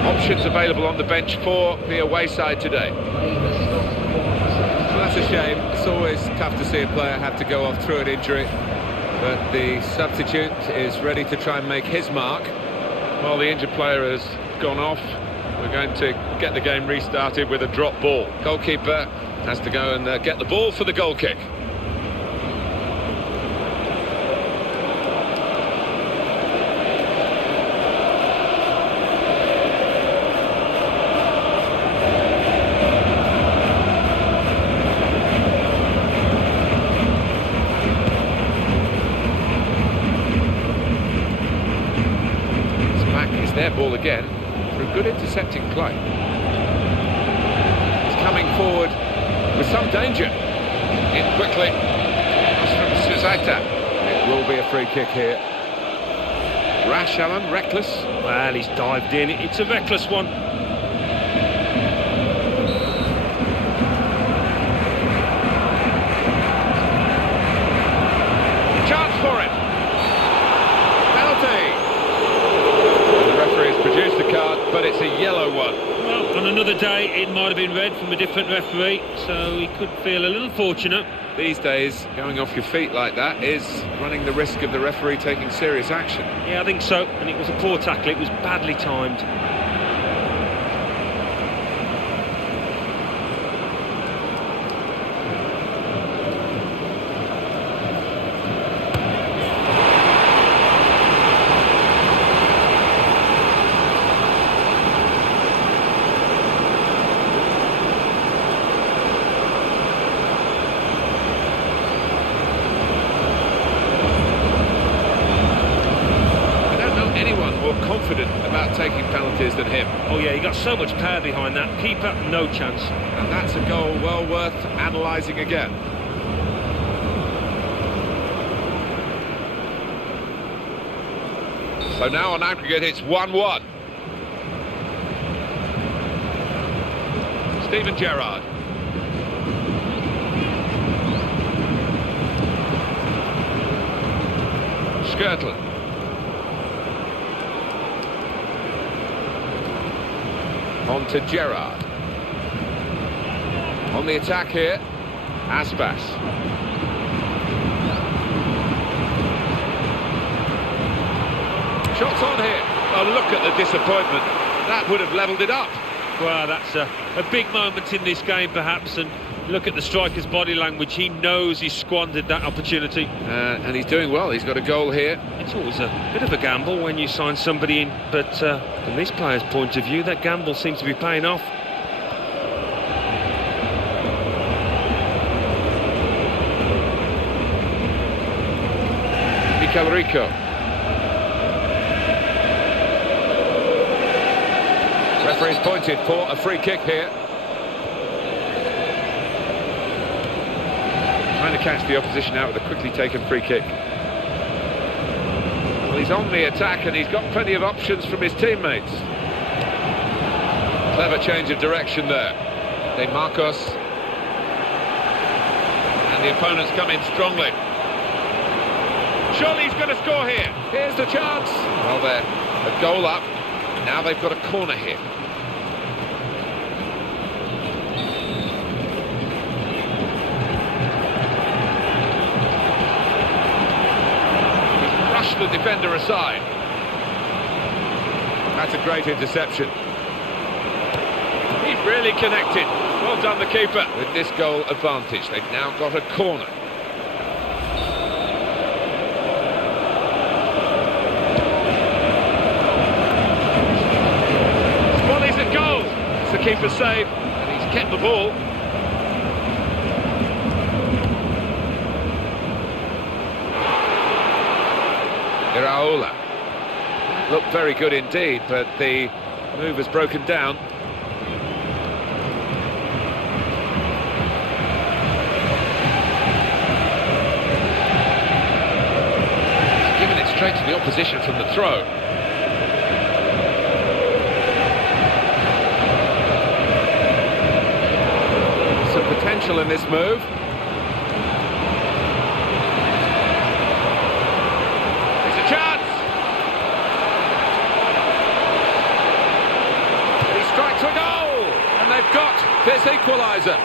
Options available on the bench for the away side today. Well, that's a shame. It's always tough to see a player have to go off through an injury, but the substitute is ready to try and make his mark. Well, the injured player has gone off. We're going to get the game restarted with a drop ball. Goalkeeper has to go and get the ball for the goal kick. Their ball again for a good intercepting play. It's coming forward with some danger. In quickly. That's from Susaita. It will be a free kick here. Rash, Alan, reckless. Well, he's dived in. It's a reckless one. Chance for it. Penalty. Produced the card, but it's a yellow one. Well, on another day, it might have been red from a different referee, so he could feel a little fortunate. These days, going off your feet like that is running the risk of the referee taking serious action. Yeah, I think so, and it was a poor tackle. It was badly timed. confident about taking penalties than him. Oh yeah, he got so much power behind that. Keeper, no chance. And that's a goal well worth analysing again. So now on aggregate it's 1-1. Steven Gerrard. Skirtle. On to Gerrard. On the attack here, Aspas. Shots on here. Oh, look at the disappointment. That would have levelled it up. Well, that's a big moment in this game, perhaps, and look at the striker's body language. He knows he's squandered that opportunity. And he's doing well. He's got a goal here. It's always a bit of a gamble when you sign somebody in, but from this player's point of view, that gamble seems to be paying off. Mikel Rico. Referee's pointed for a free kick here. Trying to catch the opposition out with a quickly taken free kick. Well, he's on the attack and he's got plenty of options from his teammates. Clever change of direction there. De Marcos. And the opponents come in strongly. Surely he's going to score here. Here's the chance. Well, they're a goal up. Now they've got a corner here. The defender aside. That's a great interception. He really connected. Well done, the keeper. With this goal advantage, they've now got a corner. This volley's a goal. It's the keeper's save, and he's kept the ball. Iraola. Looked very good indeed, but the move has broken down. He's given it straight to the opposition from the throw. Some potential in this move. To a goal, and they've got this equaliser.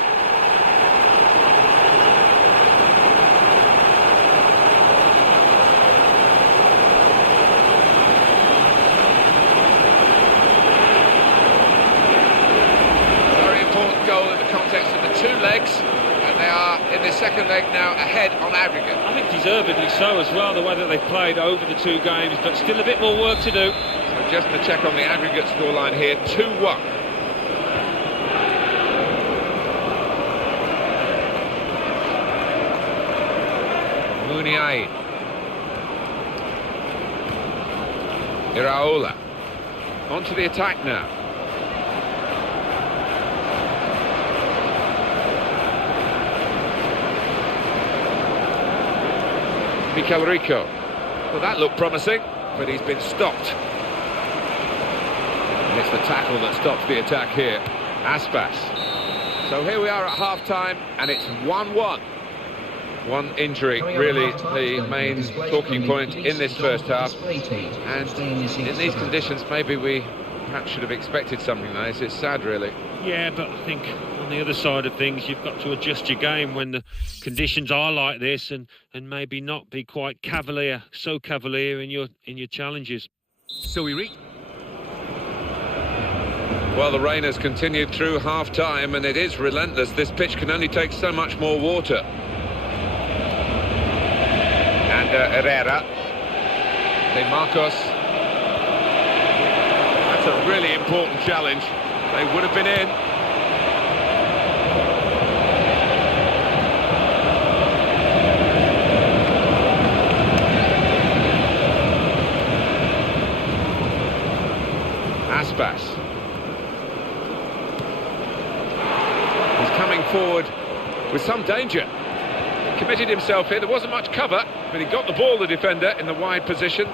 Very important goal in the context of the two legs, and they are in the second leg now ahead on aggregate. I think deservedly so as well, the way that they've played over the two games, but still a bit more work to do. So just to check on the aggregate scoreline here, 2-1. Muniain. Iraola. Onto the attack now. Mikel Rico. Well, that looked promising, but he's been stopped. And it's the tackle that stops the attack here. Aspas. So here we are at half-time, and it's 1-1. One injury, really the main talking point in this first half. And in these conditions, maybe we perhaps should have expected something like this. It's sad, really. Yeah, but I think on the other side of things, you've got to adjust your game when the conditions are like this, and maybe not be quite so cavalier in your challenges. So we reach. Well, the rain has continued through half-time, and it is relentless. This pitch can only take so much more water. And Herrera. De Marcos. That's a really important challenge. They would have been in. Aspas. He's coming forward with some danger. He committed himself here. There wasn't much cover, but he got the ball, the defender, in the wide position.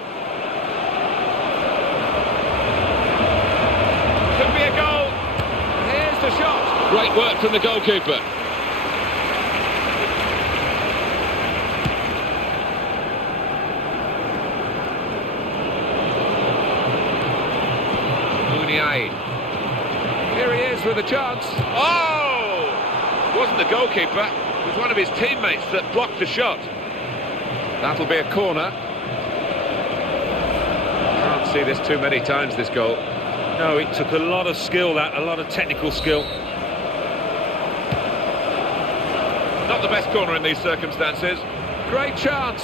Could be a goal. Here's the shot. Great work from the goalkeeper. Here he is with a chance. Oh! It wasn't the goalkeeper. It was one of his teammates that blocked the shot. That'll be a corner. Can't see this too many times, this goal. No, it took a lot of skill, a lot of technical skill. Not the best corner in these circumstances. Great chance.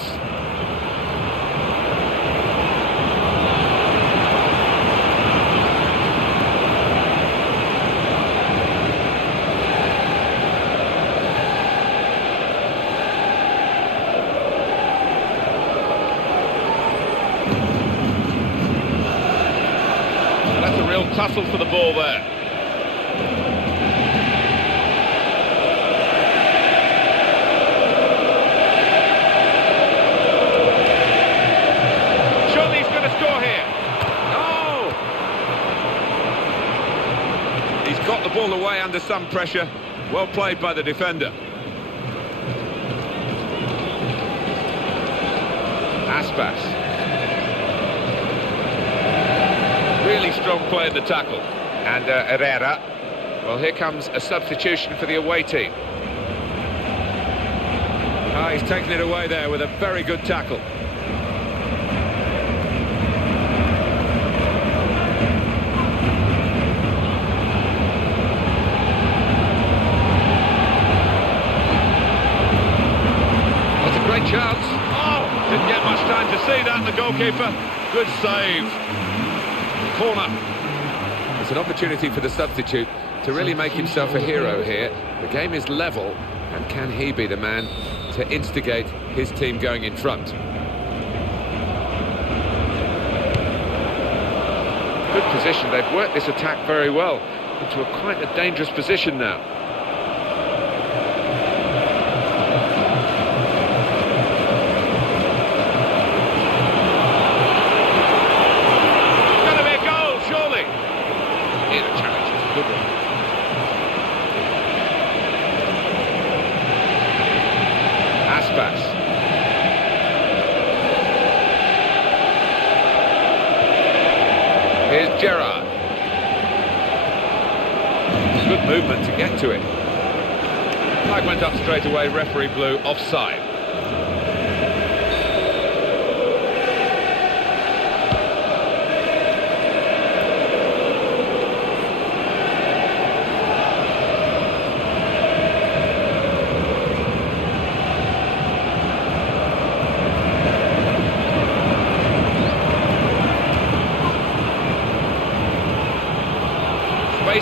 Tussle for the ball there. Surely he's going to score here. No! He's got the ball away under some pressure. Well played by the defender. Aspas. Really strong play in the tackle. And Herrera. Well, here comes a substitution for the away team. He's taken it away there with a very good tackle. That's a great chance. Oh, didn't get much time to see that, the goalkeeper. Good save. Corner. It's an opportunity for the substitute to really make himself a hero here. The game is level, and can he be the man to instigate his team going in front? Good position. They've worked this attack very well into quite a dangerous position now. Here's Gerrard. Good movement to get to it. Flag went up straight away, referee blew offside.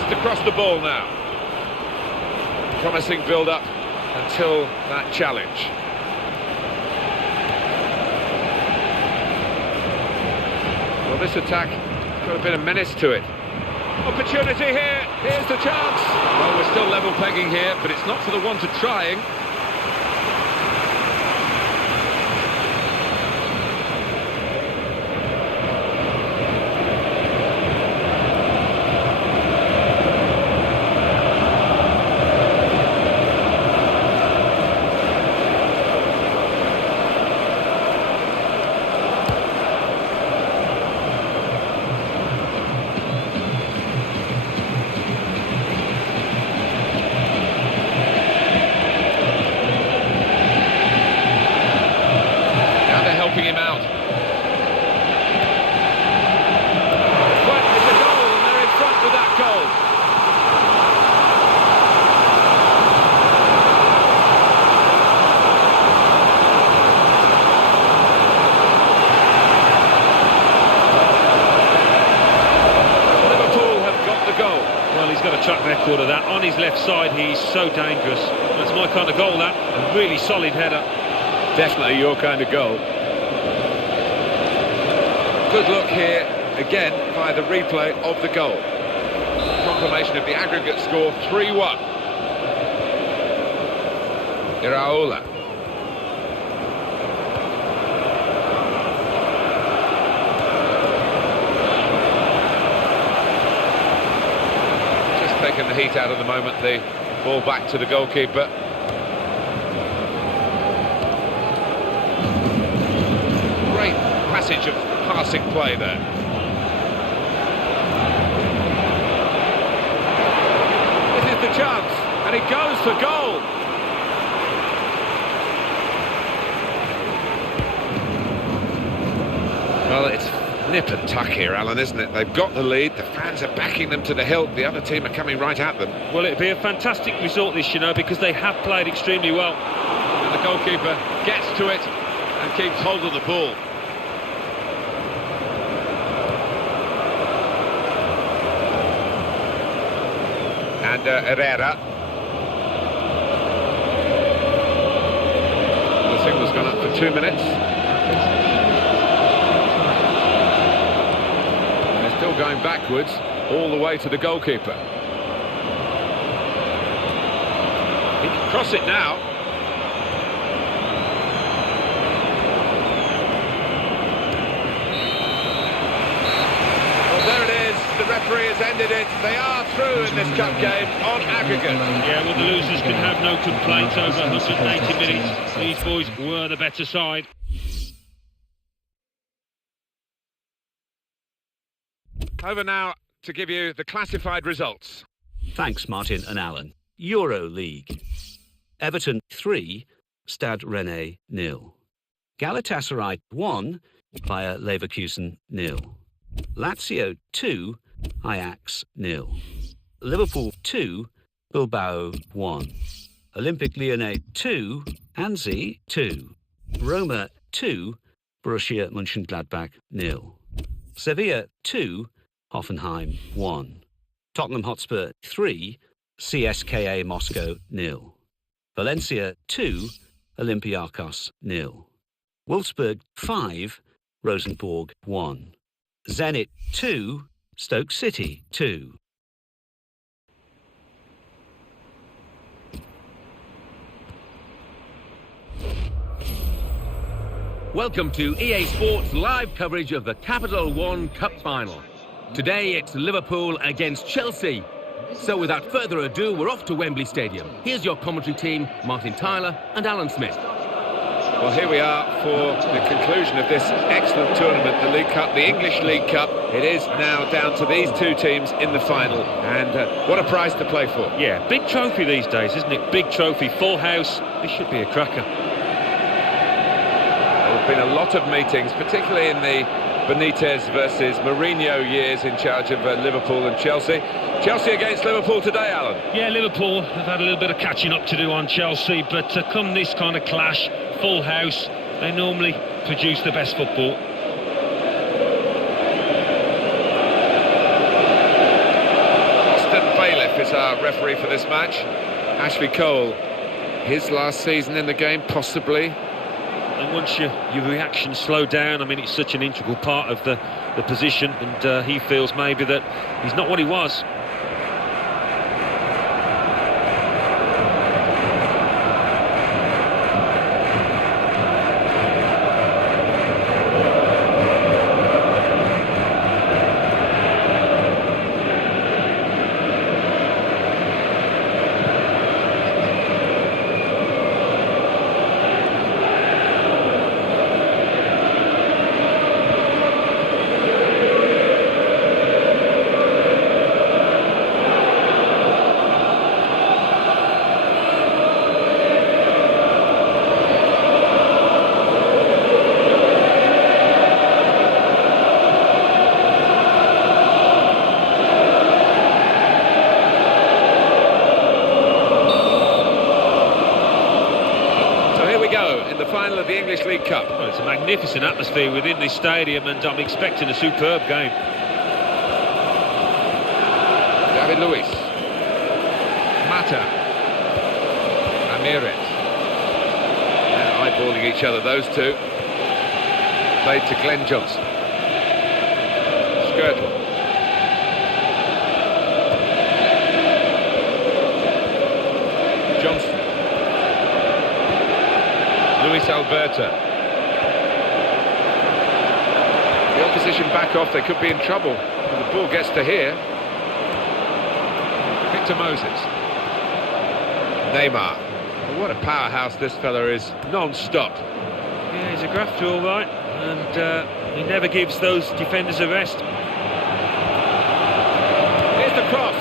To cross the ball now. Promising build-up until that challenge. Well, this attack got a bit of menace to it. Opportunity here. Here's the chance. Well, we're still level pegging here, but it's not for the want of trying. Him out. Well, it's a goal and they're in front with that goal. Liverpool have got the goal. Well, he's got a track record of that. On his left side, he's so dangerous. That's my kind of goal, that. A really solid header. Definitely your kind of goal. Good look here again by the replay of the goal. Confirmation of the aggregate score, 3-1. Iraola. Just taking the heat out of the moment, the ball back to the goalkeeper. Great passage of passing play there. This is the chance, and he goes for goal. Well, it's nip and tuck here, Alan, isn't it? They've got the lead, the fans are backing them to the hilt, the other team are coming right at them. Well, it'd be a fantastic result, this, you know, because they have played extremely well. And the goalkeeper gets to it and keeps hold of the ball. And Herrera. The signal's gone up for 2 minutes. And they're still going backwards all the way to the goalkeeper. He can cross it now. Well, there it is. The referee has ended it. They are through in this cup game on aggregate. Yeah, well, the losers can have no complaints over 180 minutes. These boys were the better side. Over now to give you the classified results. Thanks, Martin and Alan. Euro League. Everton 3, Stade Rennais 0. Galatasaray 1, Bayer Leverkusen 0. Lazio 2, Ajax 0. Liverpool 2, Bilbao 1. Olympique Lyonnais 2, Annecy 2. Roma 2, Borussia Mönchengladbach 0. Sevilla 2, Hoffenheim 1. Tottenham Hotspur 3, CSKA Moscow 0. Valencia 2, Olympiacos 0. Wolfsburg 5, Rosenborg 1. Zenit 2, Stoke City 2. Welcome to EA Sports live coverage of the Capital One Cup final. Today it's Liverpool against Chelsea. So without further ado, we're off to Wembley Stadium. Here's your commentary team, Martin Tyler and Alan Smith. Well, here we are for the conclusion of this excellent tournament, the League Cup, the English League Cup. It is now down to these two teams in the final, and what a prize to play for. Yeah, big trophy these days, isn't it? Big trophy, full house. This should be a cracker. There have been a lot of meetings, particularly in the Benitez versus Mourinho years in charge of Liverpool and Chelsea. Chelsea against Liverpool today, Alan. Yeah, Liverpool have had a little bit of catching up to do on Chelsea, but come this kind of clash, full house, they normally produce the best football. Austin Bailiff is our referee for this match. Ashley Cole, his last season in the game, possibly. And once your reactions slow down, I mean, it's such an integral part of the position, and he feels maybe that he's not what he was. Final of the English League Cup. Well, it's a magnificent atmosphere within this stadium, and I'm expecting a superb game. David Luiz, Mata, Ramirez, now eyeballing each other, those two. Played to Glenn Johnson. Skirtle. Johnson. Luis Alberto. The opposition back off, they could be in trouble. When the ball gets to here. Victor Moses. Neymar. Well, what a powerhouse this fella is, non-stop. Yeah, he's a grafter, all right, and he never gives those defenders a rest. Here's the cross.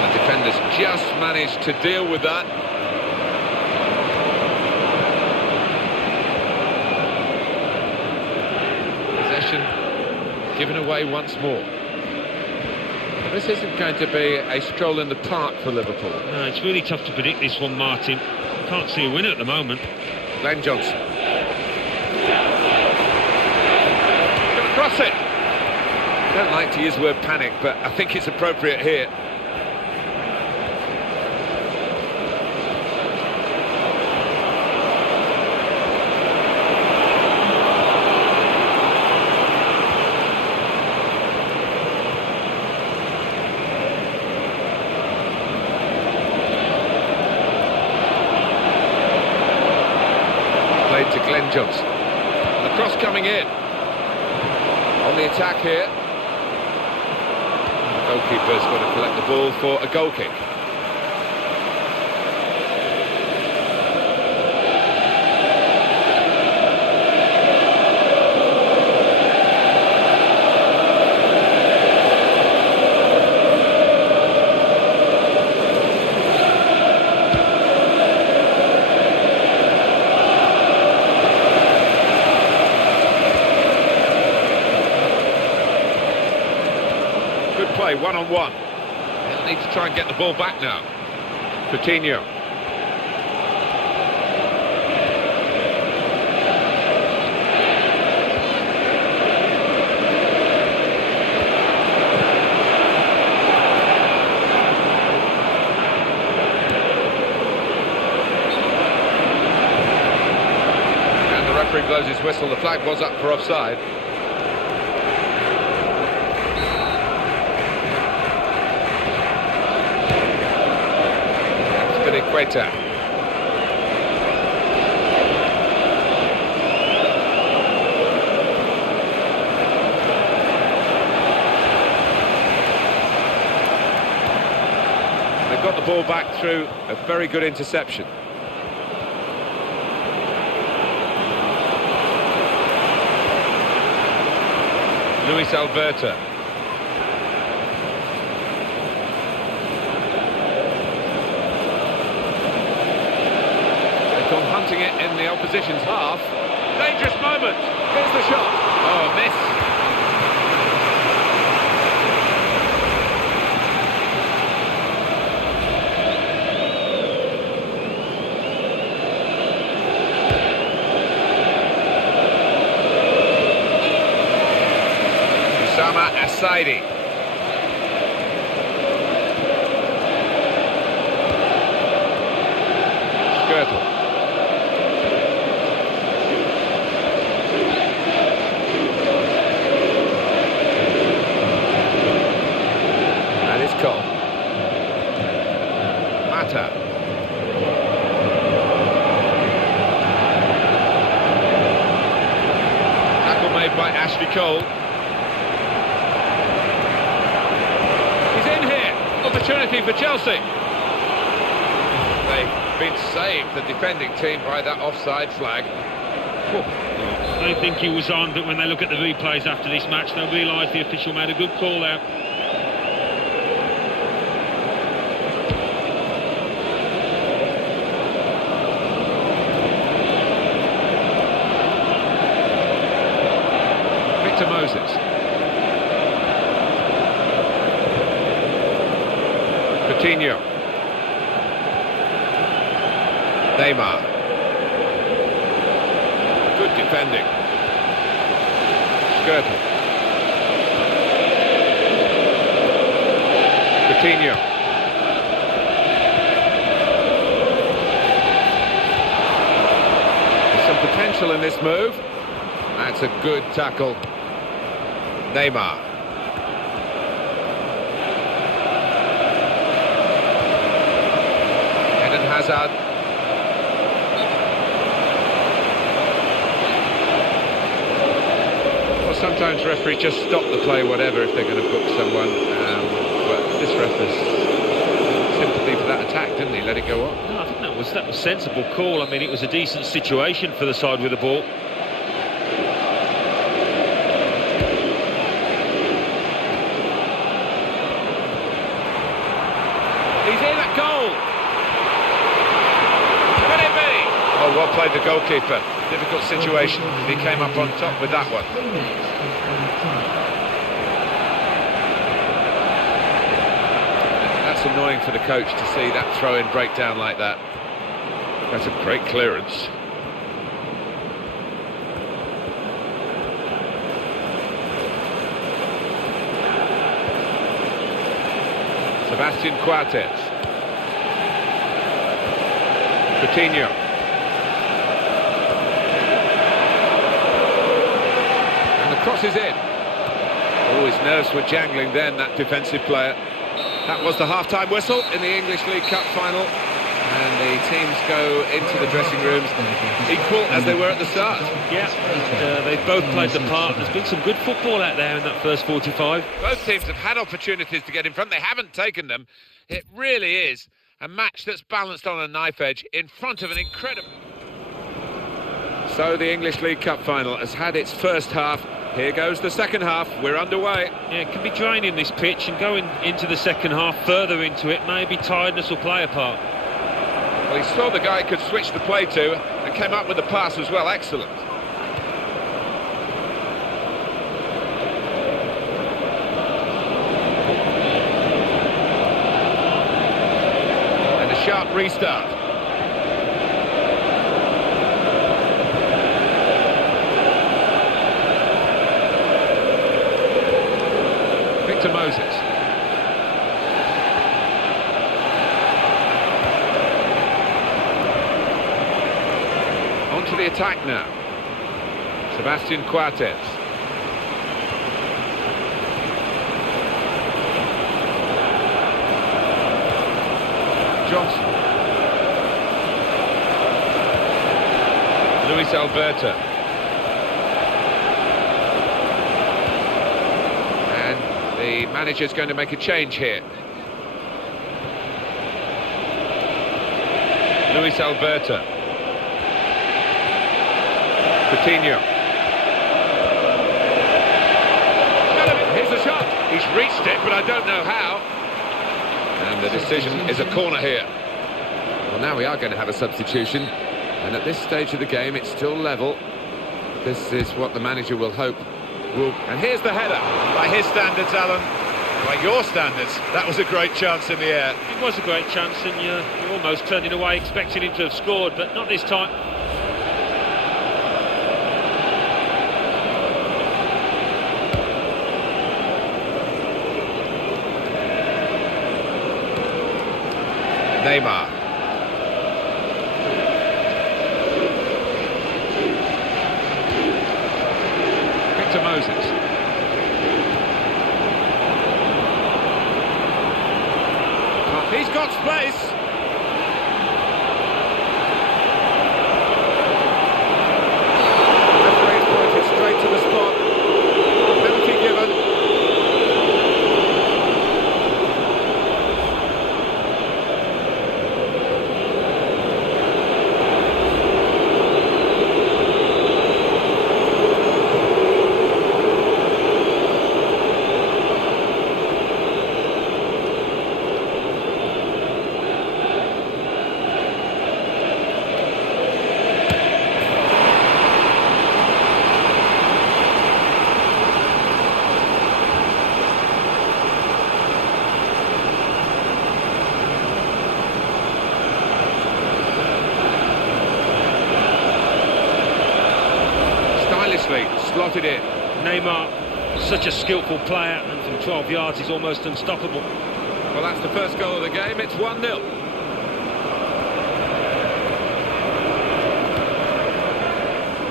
The defenders just managed to deal with that. Possession given away once more. This isn't going to be a stroll in the park for Liverpool. No, it's really tough to predict this one, Martin. Can't see a winner at the moment. Glenn Johnson. Going to cross it. I don't like to use the word panic, but I think it's appropriate here. Played to Glenn Johnson. The cross coming in. On the attack here. The goalkeeper's got to collect the ball for a goal kick. Good play, one-on-one. They'll need to try and get the ball back now. Coutinho. And the referee blows his whistle. The flag was up for offside. Equator. They've got the ball back through a very good interception. Luis Alberto. Gone hunting it in the opposition's half. Dangerous moment. Here's the shot. Oh, a miss. Usama Asaidi. Skirtle. Mata. Tackle made by Ashley Cole. He's in here. Opportunity for Chelsea. They've been saved, the defending team, by that offside flag. They think he was on, but when they look at the replays after this match, they'll realise the official made a good call out. Victor Moses. Coutinho. Neymar. Good defending. Skirtle. Coutinho. There's some potential in this move. That's a good tackle. Neymar. Eden Hazard. Well, sometimes referees just stop the play, whatever, if they're going to book someone. But this ref has sympathy for that attack, didn't he? Let it go on. No, I think that was a sensible call. I mean, it was a decent situation for the side with the ball. He's in at goal. Could it be? Oh, well played the goalkeeper. Difficult situation. He came up on top with that one. 3 minutes of time. That's annoying for the coach to see that throw-in breakdown like that. That's a great clearance. Sebastian Coates. Coutinho. And the cross is in. Oh, his nerves were jangling then, that defensive player. That was the half-time whistle in the English League Cup final. And the teams go into the dressing rooms equal as they were at the start. Yeah, they've both played the part. There's been some good football out there in that first 45. Both teams have had opportunities to get in front. They haven't taken them. It really is a match that's balanced on a knife edge in front of an incredible... So the English League Cup final has had its first half. Here goes the second half. We're underway. Yeah, it can be draining, this pitch, and going into the second half, further into it, maybe tiredness will play a part. Well, he saw the guy could switch the play to and came up with the pass as well. Excellent. And a sharp restart. Victor Moses. On to the attack now. Sebastian Coates. Johnson. Luis Alberto. And the manager's going to make a change here. Luis Alberto. Coutinho. Here's the shot. He's reached it, but I don't know how. And the decision is a corner here. Well, now we are going to have a substitution. And at this stage of the game, it's still level. This is what the manager will hope. And here's the header. By his standards, Alan, by your standards, that was a great chance in the air. It was a great chance, and you're almost turning away, expecting him to have scored, but not this time. Neymar. Victor Moses. He's got space. Referee's pointed straight to the spot. Penalty given. Slotted in. Neymar, such a skillful player, and from 12 yards he's almost unstoppable. Well, that's the first goal of the game. It's 1-0.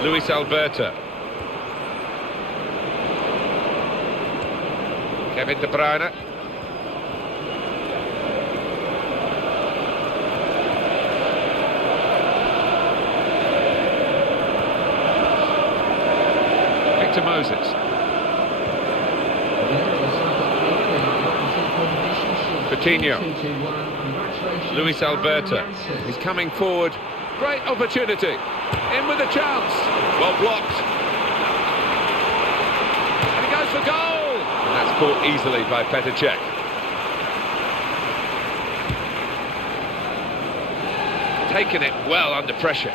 Luis Alberto. Kevin De Bruyne. Victor Moses. Coutinho. Luis Alberto. He's coming forward. Great opportunity. In with a chance. Well blocked. And he goes for goal. And that's caught easily by Petr Cech. Taken it well under pressure.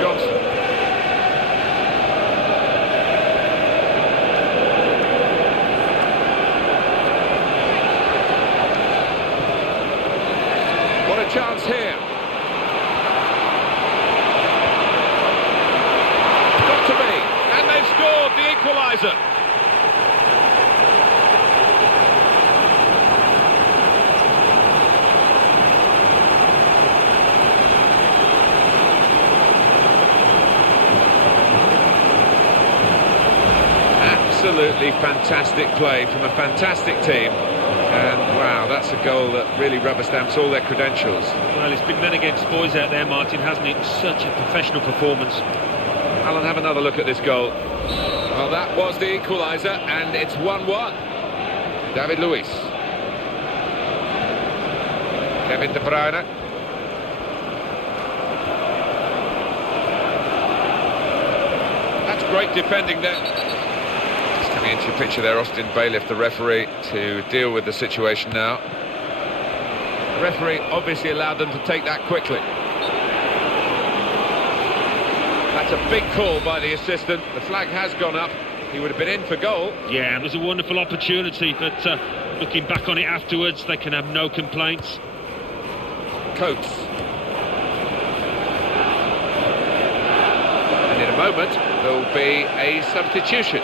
Johnson. What a chance here. Got to be. And they've scored the equaliser. Absolutely fantastic play from a fantastic team, and wow, that's a goal that really rubber stamps all their credentials. Well, it's been men against boys out there, Martin, hasn't it? Such a professional performance. Alan, have another look at this goal. Well, that was the equaliser, and it's 1-1. David Luiz. Kevin De Bruyne. That's great defending there. Coming into your picture there, Austin Bailiff, the referee, to deal with the situation now. The referee obviously allowed them to take that quickly. That's a big call by the assistant. The flag has gone up. He would have been in for goal. Yeah, it was a wonderful opportunity, but looking back on it afterwards, they can have no complaints. Coates. And in a moment, there'll be a substitution.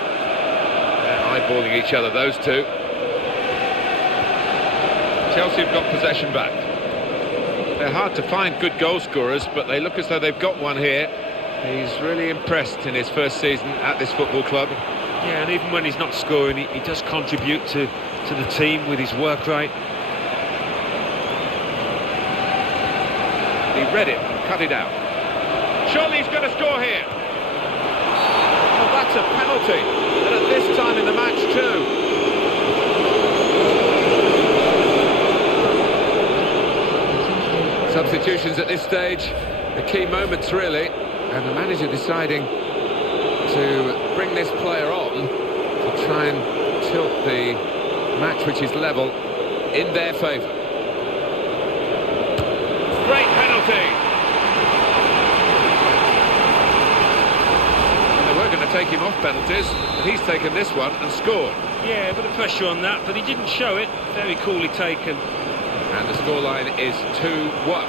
Eyeballing each other, those two. Chelsea have got possession back. They're hard to find good goal scorers, but they look as though they've got one here. He's really impressed in his first season at this football club. Yeah, and even when he's not scoring, he does contribute to the team with his work rate. He read it and cut it out. Surely he's going to score here. Oh, that's a penalty. And at this time in the match too. Substitutions at this stage, the key moments really, and the manager deciding to bring this player on to try and tilt the match, which is level, in their favour. Great penalty. Take him off penalties, but he's taken this one and scored. Yeah, a bit of pressure on that, but he didn't show it. Very coolly taken. And the scoreline is 2-1.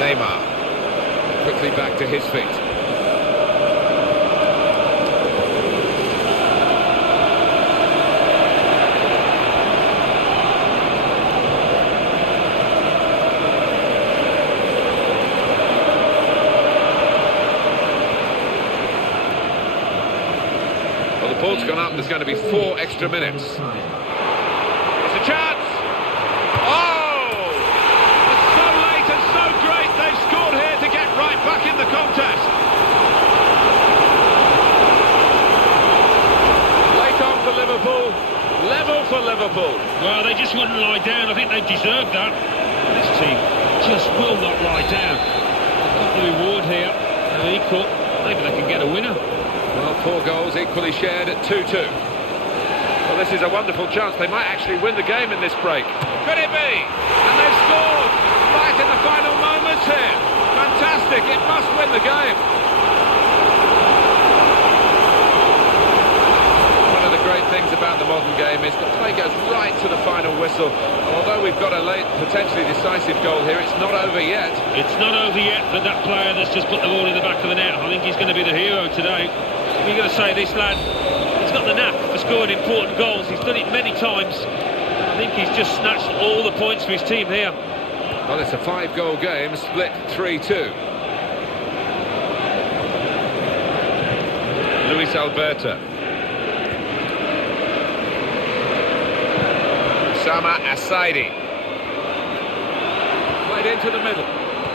Neymar quickly back to his feet. Ball's gone up, there's going to be 4 extra minutes. It's a chance! Oh! It's so late and so great, they've scored here to get right back in the contest. Late on for Liverpool, level for Liverpool. Well, they just wouldn't lie down, I think they deserved that. This team just will not lie down. Got the reward here, they're equal, maybe they can get a winner. Well, 4 goals equally shared at 2-2. Well, this is a wonderful chance. They might actually win the game in this break. Could it be? And they've scored right in the final moments here. Fantastic. It must win the game. One of the great things about the modern game is the play goes right to the final whistle. Although we've got a late, potentially decisive goal here, it's not over yet. It's not over yet, but that player that's just put the ball in the back of the net, I think he's going to be the hero today. You've got to say, this lad, he's got the knack for scoring important goals. He's done it many times. I think he's just snatched all the points for his team here. Well, it's a 5-goal game, split 3-2. It's Alberta. Sama Asaidi. Played into the middle.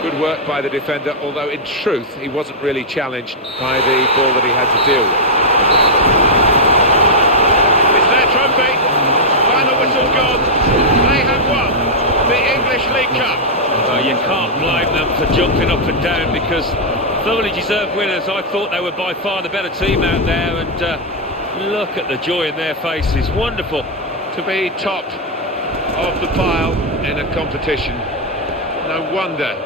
Good work by the defender, although in truth he wasn't really challenged by the ball that he had to deal with. It's their trophy. Final whistle's gone. They have won the English League Cup. Well, you can't blame them for jumping up and down because thoroughly deserved winners. I thought they were by far the better team out there, and look at the joy in their faces. Wonderful. To be top of the pile in a competition. No wonder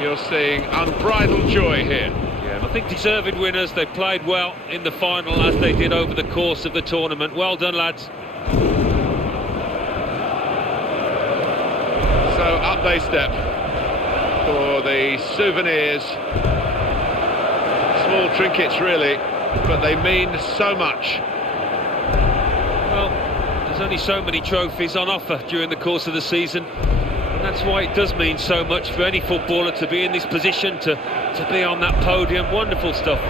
you're seeing unbridled joy here. Yeah, I think deserved winners. They played well in the final as they did over the course of the tournament. Well done, lads. So up they step for the souvenirs. Small trinkets really, but they mean so much. Well, there's only so many trophies on offer during the course of the season. And that's why it does mean so much for any footballer to be in this position, to be on that podium. Wonderful stuff.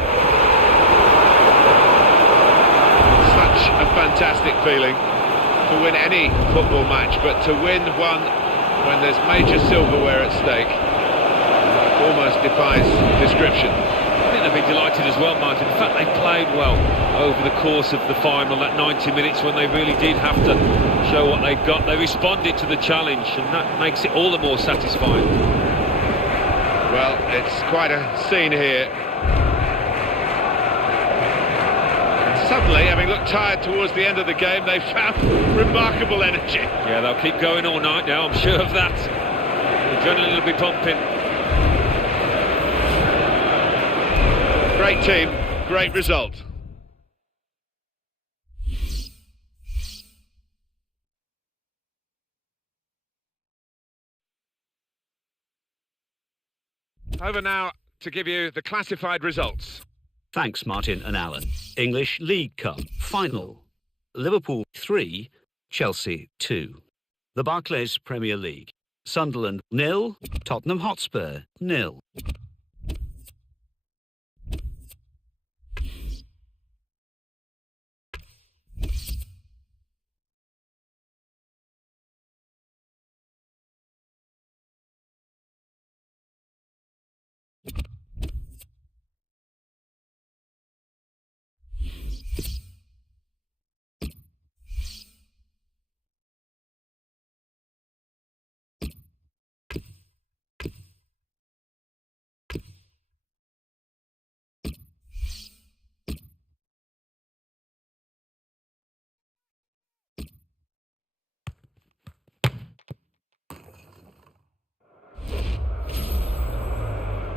Such a fantastic feeling to win any football match, but to win one when there's major silverware at stake almost defies description. I think they'll be delighted as well, Martin. In fact, they played well over the course of the final, that 90 minutes when they really did have to show what they've got. They responded to the challenge, and that makes it all the more satisfying. Well, it's quite a scene here. And suddenly, having looked tired towards the end of the game, they've found remarkable energy. Yeah, they'll keep going all night now, I'm sure of that. The adrenaline will be pumping. Great team, great result. Over now to give you the classified results. Thanks, Martin and Alan. English League Cup final. Liverpool 3, Chelsea 2. The Barclays Premier League. Sunderland 0, Tottenham Hotspur 0.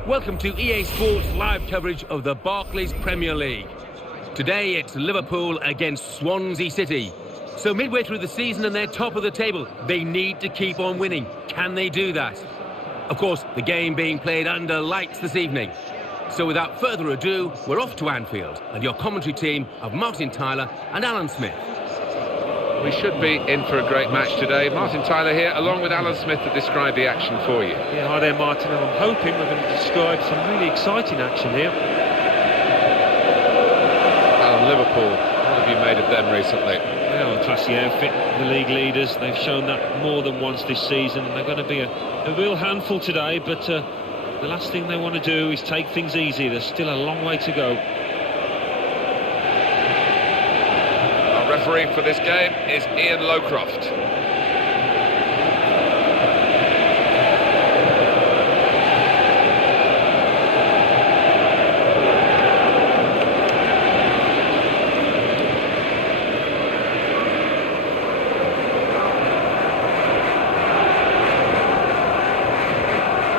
Welcome to EA Sports live coverage of the Barclays Premier League. Today it's Liverpool against Swansea City. So midway through the season and they're top of the table, they need to keep on winning. Can they do that? Of course, the game being played under lights this evening. So without further ado, we're off to Anfield and your commentary team of Martin Tyler and Alan Smith. We should be in for a great match today. Martin Tyler here, along with Alan Smith, to describe the action for you. Yeah, hi there, Martin, and I'm hoping we're going to describe some really exciting action here. Alan, Liverpool, what have you made of them recently? Yeah, a classy outfit, the league leaders. They've shown that more than once this season. They're going to be a real handful today, but the last thing they want to do is take things easy. There's still a long way to go. Referee for this game is Ian Lowcroft.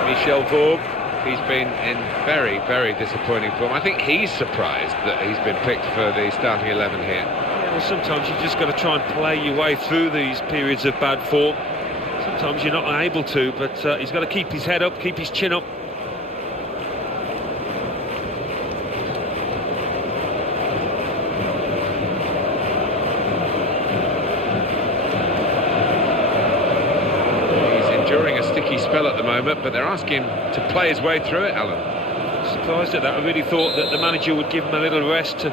Michel Vorm, he's been in very, very disappointing form. I think he's surprised that he's been picked for the starting 11 here. Well, sometimes you've just got to try and play your way through these periods of bad form. Sometimes you're not able to, but he's got to keep his head up, keep his chin up. He's enduring a sticky spell at the moment, but they're asking him to play his way through it, Alan. surprised at that. I really thought that the manager would give him a little rest to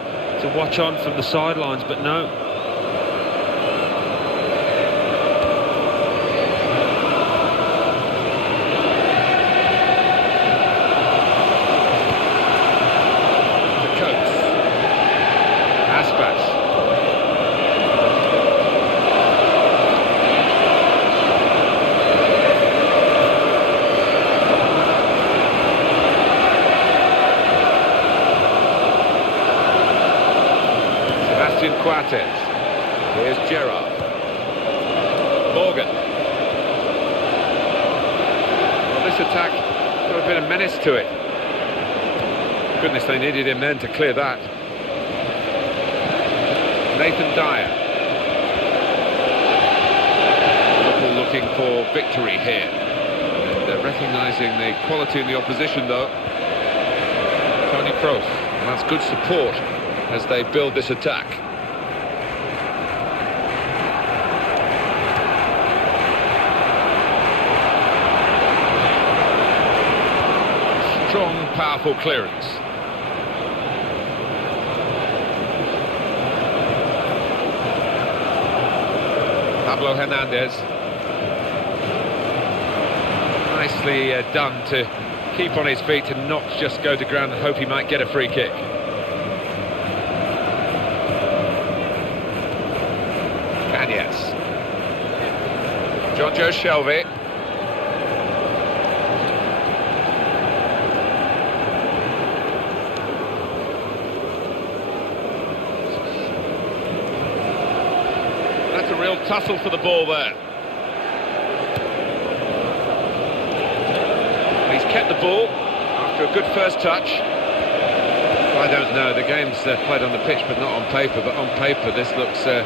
watch on from the sidelines, but no. The coach. Aspas. Quates. Here's Gerrard. Morgan. Well, this attack got a bit of menace to it. Goodness, they needed him then to clear that. Nathan Dyer. Liverpool looking for victory here. And they're recognising the quality in the opposition, though. Tony Kroos. And that's good support as they build this attack. Strong, powerful clearance. Pablo Hernandez. Nicely done to keep on his feet and not just go to ground and hope he might get a free kick. Yes. Jonjo Shelvey. That's a real tussle for the ball there. He's kept the ball after a good first touch. I don't know, the game's played on the pitch but not on paper, but on paper this looks a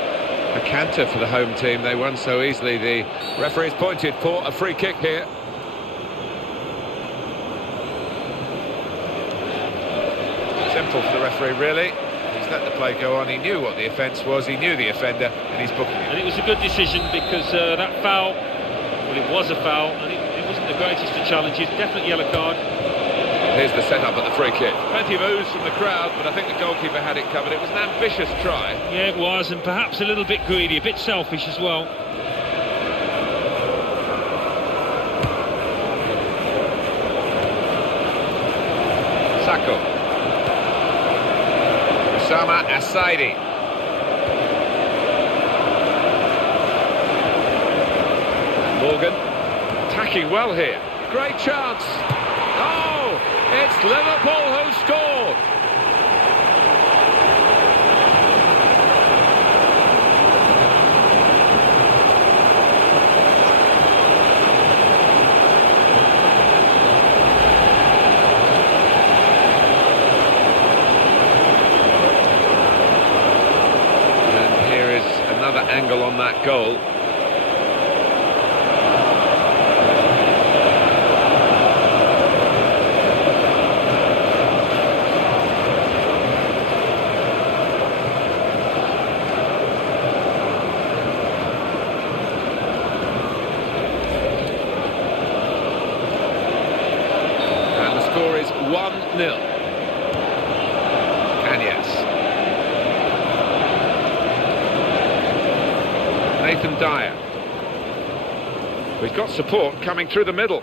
canter for the home team. They won so easily. The referee's pointed for a free kick here. Simple for the referee, really. He's let the play go on. He knew what the offence was. He knew the offender, and he's booking it. And it was a good decision because that foul, well, it was a foul, and it wasn't the greatest of challenges. Definitely yellow card. Here's the setup at the free kick. Plenty of ooze from the crowd, but I think the goalkeeper had it covered. It was an ambitious try. Yeah, it was, and perhaps a little bit greedy, a bit selfish as well. Sacco. Osama Asaidi. Morgan attacking well here. Great chance. Oh, it's Liverpool who scored. And here is another angle on that goal. And the score is 1-0. Kanyas. Nathan Dyer. We've got support coming through the middle.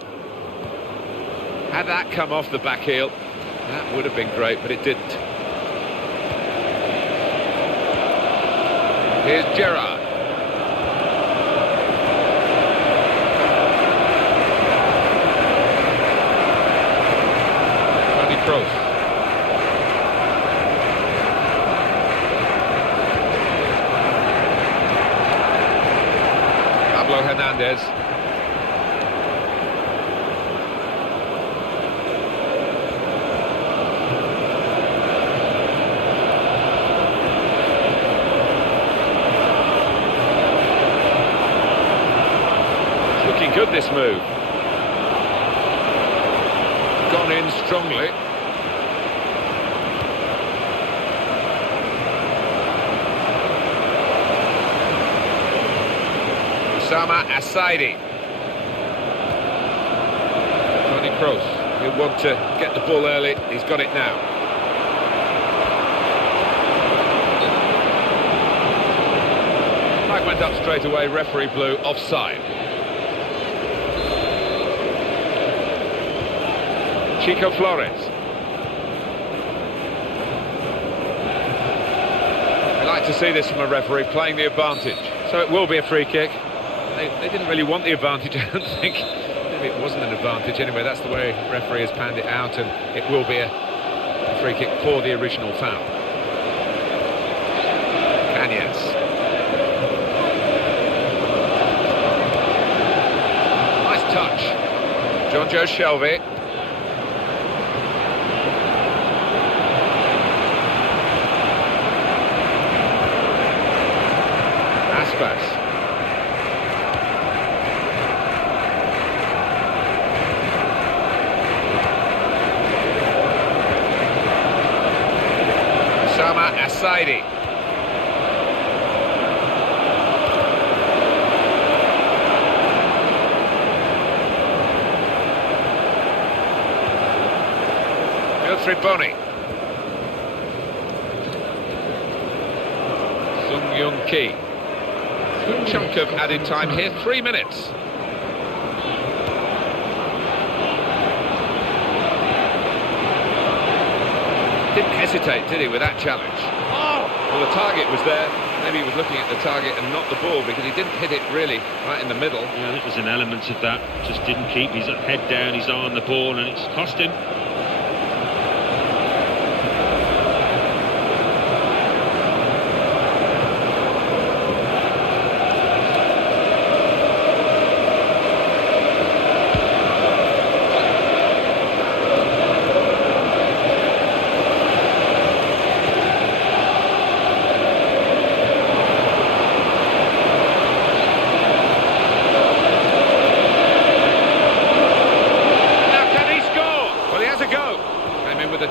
Had that come off the back heel, that would have been great, but it didn't. Here's Gerrard. Tony Kroos. Pablo Hernandez. Looking good, this move. Gone in strongly. Osama Asaidi. Tony Kroos. He'll want to get the ball early. He's got it now. Flag went up straight away, referee blew offside. Chico Flores. We like to see this from a referee, playing the advantage. So it will be a free kick. They didn't really want the advantage, I don't think. Maybe it wasn't an advantage. Anyway, that's the way referee has panned it out, and it will be a free kick for the original foul. Cañas. Nice touch. John Joe Shelby. Aspas. Asaidi. Triboni. Sung Young Ki. Good chunk of added time here, 3 minutes. Didn't hesitate, did he, with that challenge? Oh! Well, the target was there. Maybe he was looking at the target and not the ball, because he didn't hit it really right in the middle. Yeah, I think there's an element of that. Just didn't keep his head down, his eye on the ball, and it's cost him.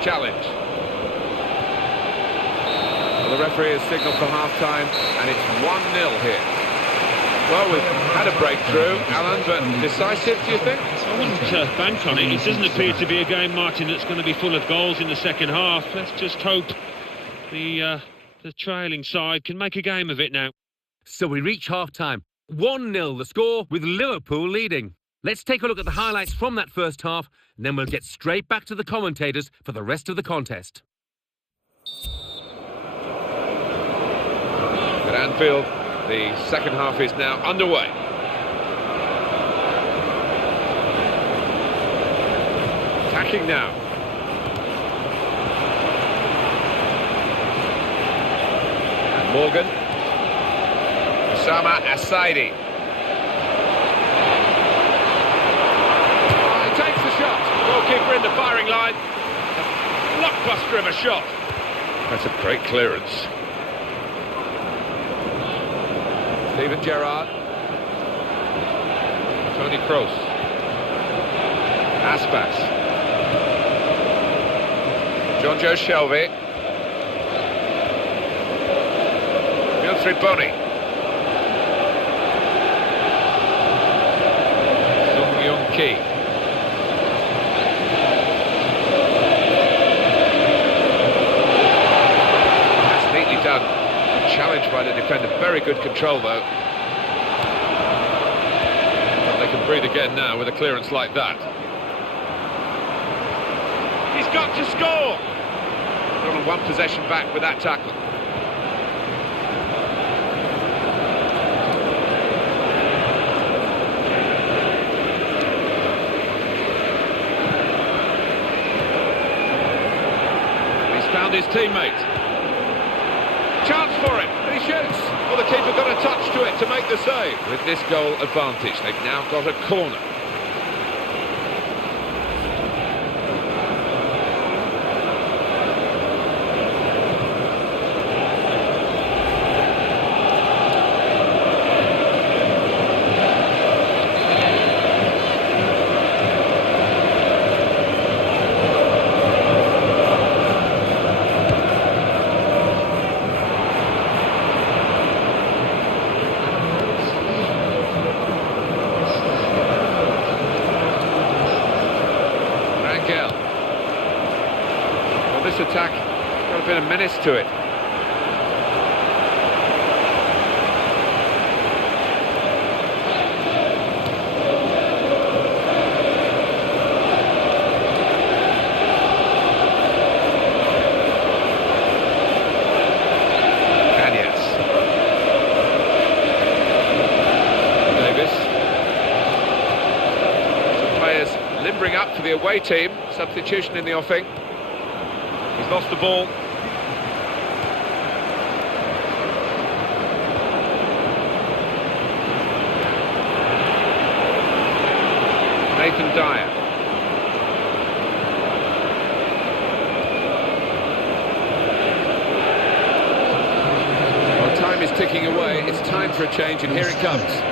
Challenge. Well, the referee has signalled for half-time, and it's 1-0 here. Well, we've had a breakthrough, Alan, but decisive, do you think? I wouldn't bank on it. It doesn't appear to be a game, Martin, that's going to be full of goals in the second half. Let's just hope the trailing side can make a game of it now. So we reach half-time. 1-0 the score, with Liverpool leading. Let's take a look at the highlights from that first half, and then we'll get straight back to the commentators for the rest of the contest. At Anfield, the second half is now underway. Attacking now. And Morgan. Osama Asaidi. Goalkeeper in the firing line. A blockbuster of a shot. That's a great clearance. Steven Gerrard. Tony Kroos. Aspas. John Joe Shelby. Triboni. Sung Young Ki. Challenged by the defender, very good control though. But they can breathe again now with a clearance like that. He's got to score! Got on one possession back with that tackle. He's found his teammate. Chance for him, and he shoots. Well, the keeper got a touch to it to make the save. With this goal advantage, they've now got a corner. Got a bit of menace to it. Limbering up for the away team. Substitution in the offing. He's lost the ball. Nathan Dyer. Well, time is ticking away. It's time for a change, and here it comes.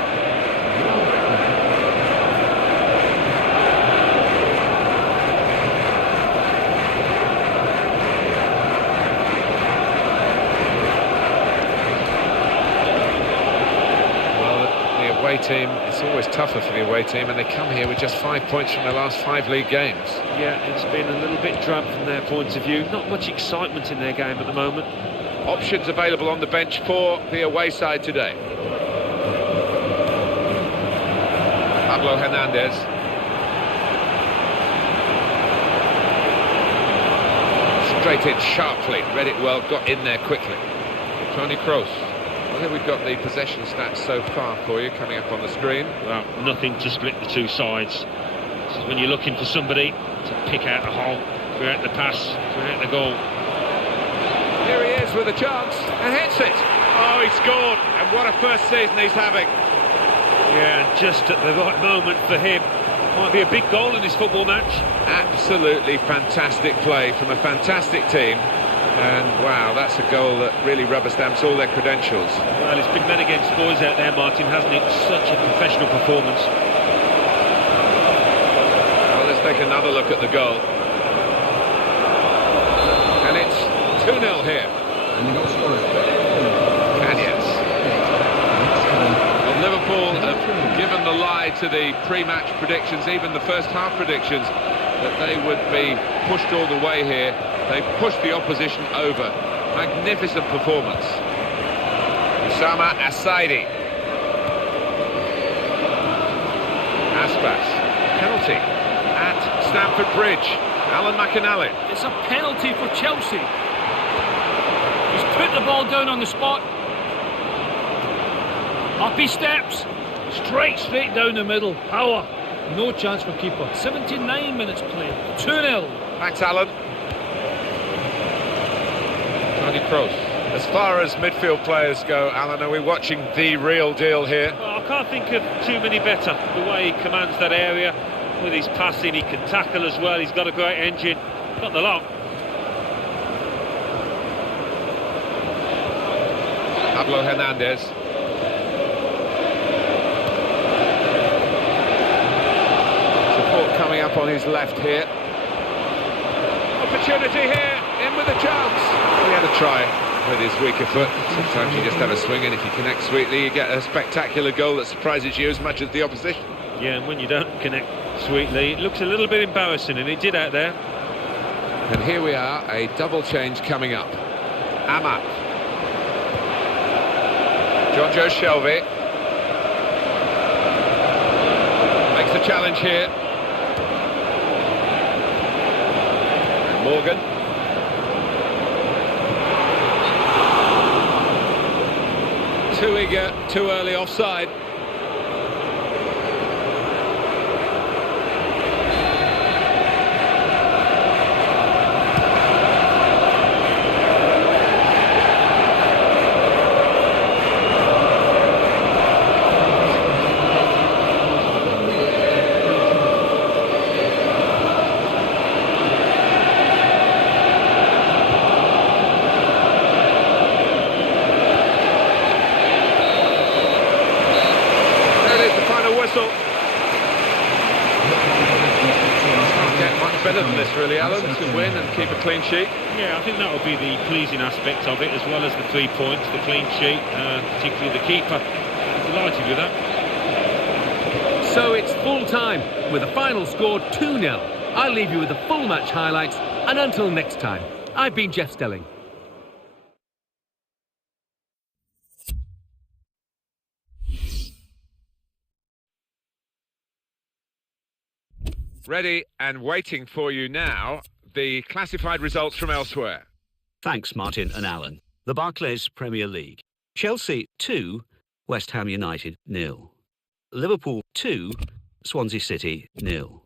Team, it's always tougher for the away team, and they come here with just 5 points from their last 5 league games. Yeah, it's been a little bit drab from their point of view. Not much excitement in their game at the moment. Options available on the bench for the away side today. Pablo Hernandez. Straight in sharply, read it well, got in there quickly. Tony Kroos. Well, here we've got the possession stats so far for you coming up on the screen. Well, nothing to split the two sides. This is when you're looking for somebody to pick out the hole, create the pass, create the goal. Here he is with a chance and hits it. Oh, he scored, and what a first season he's having. Yeah, just at the right moment for him. Might be a big goal in this football match. Absolutely fantastic play from a fantastic team. And wow, that's a goal that really rubber stamps all their credentials. Well, it's been men against boys out there, Martin, hasn't it? Such a professional performance. Well, let's take another look at the goal. And it's 2-0 here. And the goal scorer. Kanyes. Well, Liverpool have given the lie to the pre-match predictions, even the first half predictions, that they would be pushed all the way here. They pushed the opposition over. Magnificent performance. Usama Asaidi. Aspas. Penalty at Stamford Bridge. Alan McAnally. It's a penalty for Chelsea. He's put the ball down on the spot. Up he steps. Straight down the middle. Power. No chance for keeper. 79 minutes played. 2-0. Thanks, Alan. Tony Kroos. As far as midfield players go, Alan, are we watching the real deal here? Well, I can't think of too many better. The way he commands that area with his passing, he can tackle as well. He's got a great engine. Got the lot. Pablo Hernandez. Support coming up on his left here. Opportunity here, in with a chance. He had a try with his weaker foot. Sometimes you just have a swing, and if you connect sweetly, you get a spectacular goal that surprises you as much as the opposition. Yeah, and when you don't connect sweetly, it looks a little bit embarrassing, and he did out there. And here we are, a double change coming up. Amat. Jonjo Shelvey. Makes the challenge here. And Morgan. Too eager, too early offside. Better than this, really, Alan, to win and keep a clean sheet. Yeah, I think that will be the pleasing aspect of it, as well as the 3 points, the clean sheet, particularly the keeper. I'm delighted with that. So it's full time, with the final score 2-0. I'll leave you with the full match highlights, and until next time, I've been Jeff Stelling. Ready and waiting for you now, the classified results from elsewhere. Thanks, Martin and Alan. The Barclays Premier League. Chelsea 2, West Ham United 0. Liverpool 2, Swansea City 0.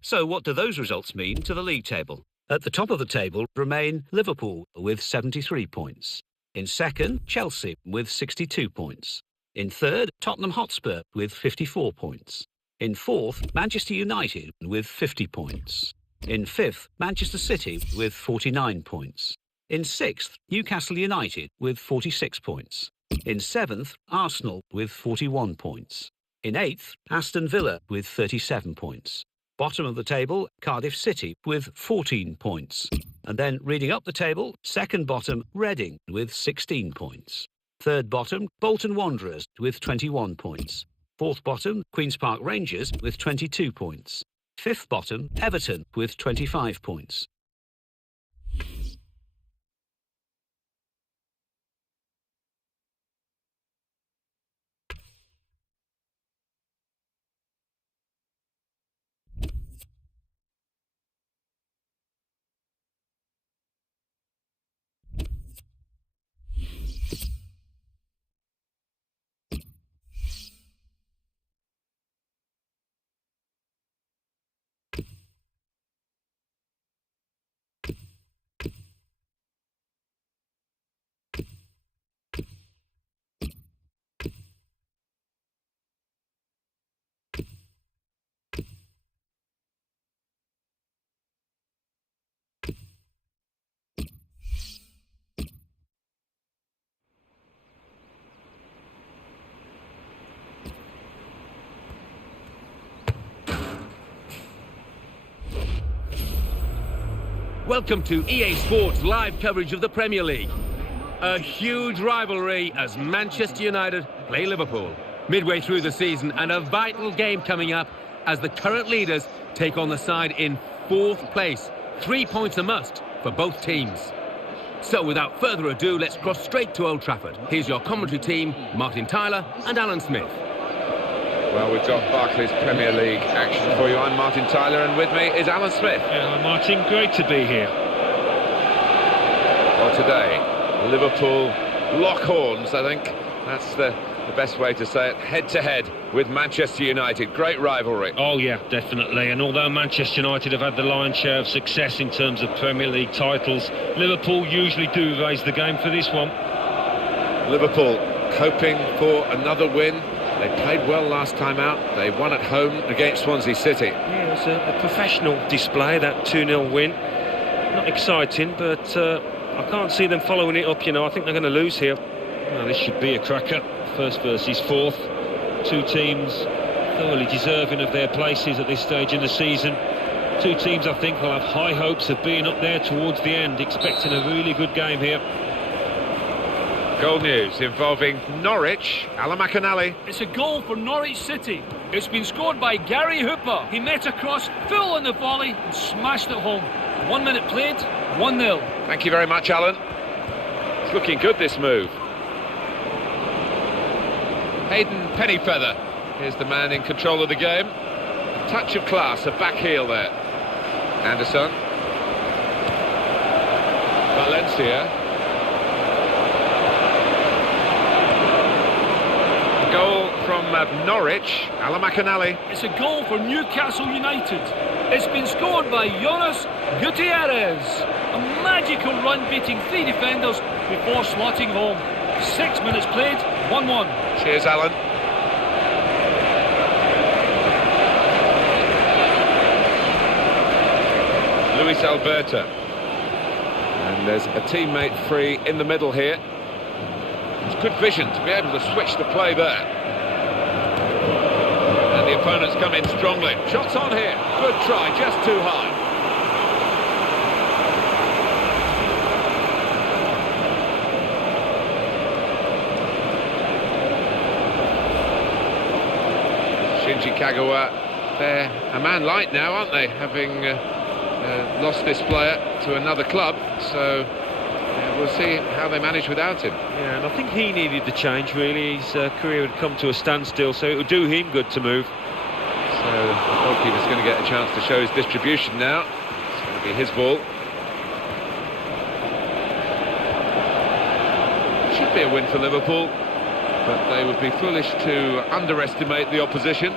So what do those results mean to the league table? At the top of the table remain Liverpool with 73 points. In second, Chelsea with 62 points. In third, Tottenham Hotspur with 54 points. In fourth, Manchester United with 50 points. In fifth, Manchester City with 49 points. In sixth, Newcastle United with 46 points. In seventh, Arsenal with 41 points. In eighth, Aston Villa with 37 points. Bottom of the table, Cardiff City with 14 points. And then reading up the table, second bottom, Reading with 16 points. Third bottom, Bolton Wanderers with 21 points. Fourth bottom, Queen's Park Rangers with 22 points. Fifth bottom, Everton with 25 points. Welcome to EA Sports live coverage of the Premier League. A huge rivalry as Manchester United play Liverpool. Midway through the season and a vital game coming up as the current leaders take on the side in fourth place. 3 points a must for both teams. So without further ado, let's cross straight to Old Trafford. Here's your commentary team, Martin Tyler and Alan Smith. Well, we've got Barclays Premier League action for you. I'm Martin Tyler, and with me is Alan Smith. Yeah, Martin, great to be here. Well, today, Liverpool lock horns, I think. That's the best way to say it. Head-to-head with Manchester United. Great rivalry. Oh, yeah, definitely. And although Manchester United have had the lion's share of success in terms of Premier League titles, Liverpool usually do raise the game for this one. Liverpool hoping for another win. They played well last time out. They won at home against Swansea City. Yeah, it was a professional display, that 2-0 win. Not exciting, but I can't see them following it up, you know. I think they're going to lose here. Well, this should be a cracker. First versus fourth. Two teams thoroughly deserving of their places at this stage in the season. Two teams, I think, will have high hopes of being up there towards the end, expecting a really good game here. Goal news involving Norwich. Alan McAnally. It's a goal for Norwich City. It's been scored by Gary Hooper. He met across full on the volley and smashed it home. 1 minute played, 1-0. Thank you very much, Alan. It's looking good, this move. Hayden Pennyfeather is the man in control of the game. A touch of class, a back heel there. Anderson. Valencia. Goal from Norwich, Alan McAnally. It's a goal for Newcastle United. It's been scored by Jonas Gutierrez. A magical run beating 3 defenders before slotting home. 6 minutes played, 1-1. Cheers, Alan. Luis Alberto. And there's a teammate free in the middle here. It's good vision to be able to switch the play there. And the opponents come in strongly. Shots on here. Good try, just too high. Shinji Kagawa, they're a man light now, aren't they? Having lost this player. to another club, so yeah, we'll see how they manage without him. Yeah, and I think he needed the change, really. His career had come to a standstill, so it would do him good to move. So the goalkeeper's going to get a chance to show his distribution now. It's going to be his ball. Should be a win for Liverpool, but they would be foolish to underestimate the opposition.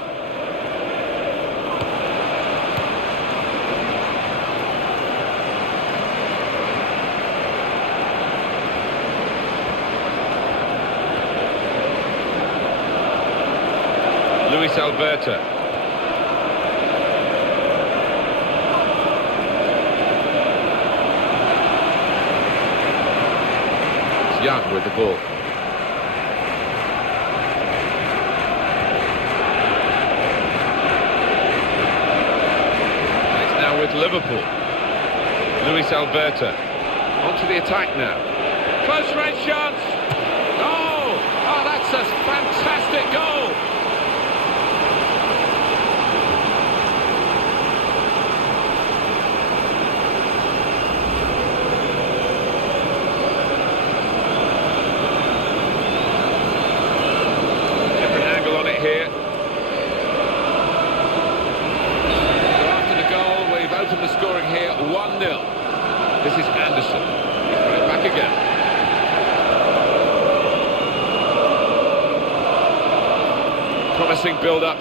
Luis Alberto. It's Young with the ball. And it's now with Liverpool. Luis Alberto. Onto the attack now. Close range chance. Oh! Oh, that's a fantastic goal! Here. So after the goal, we've opened the scoring here 1-0. This is Anderson. He's got it back again. Promising build-up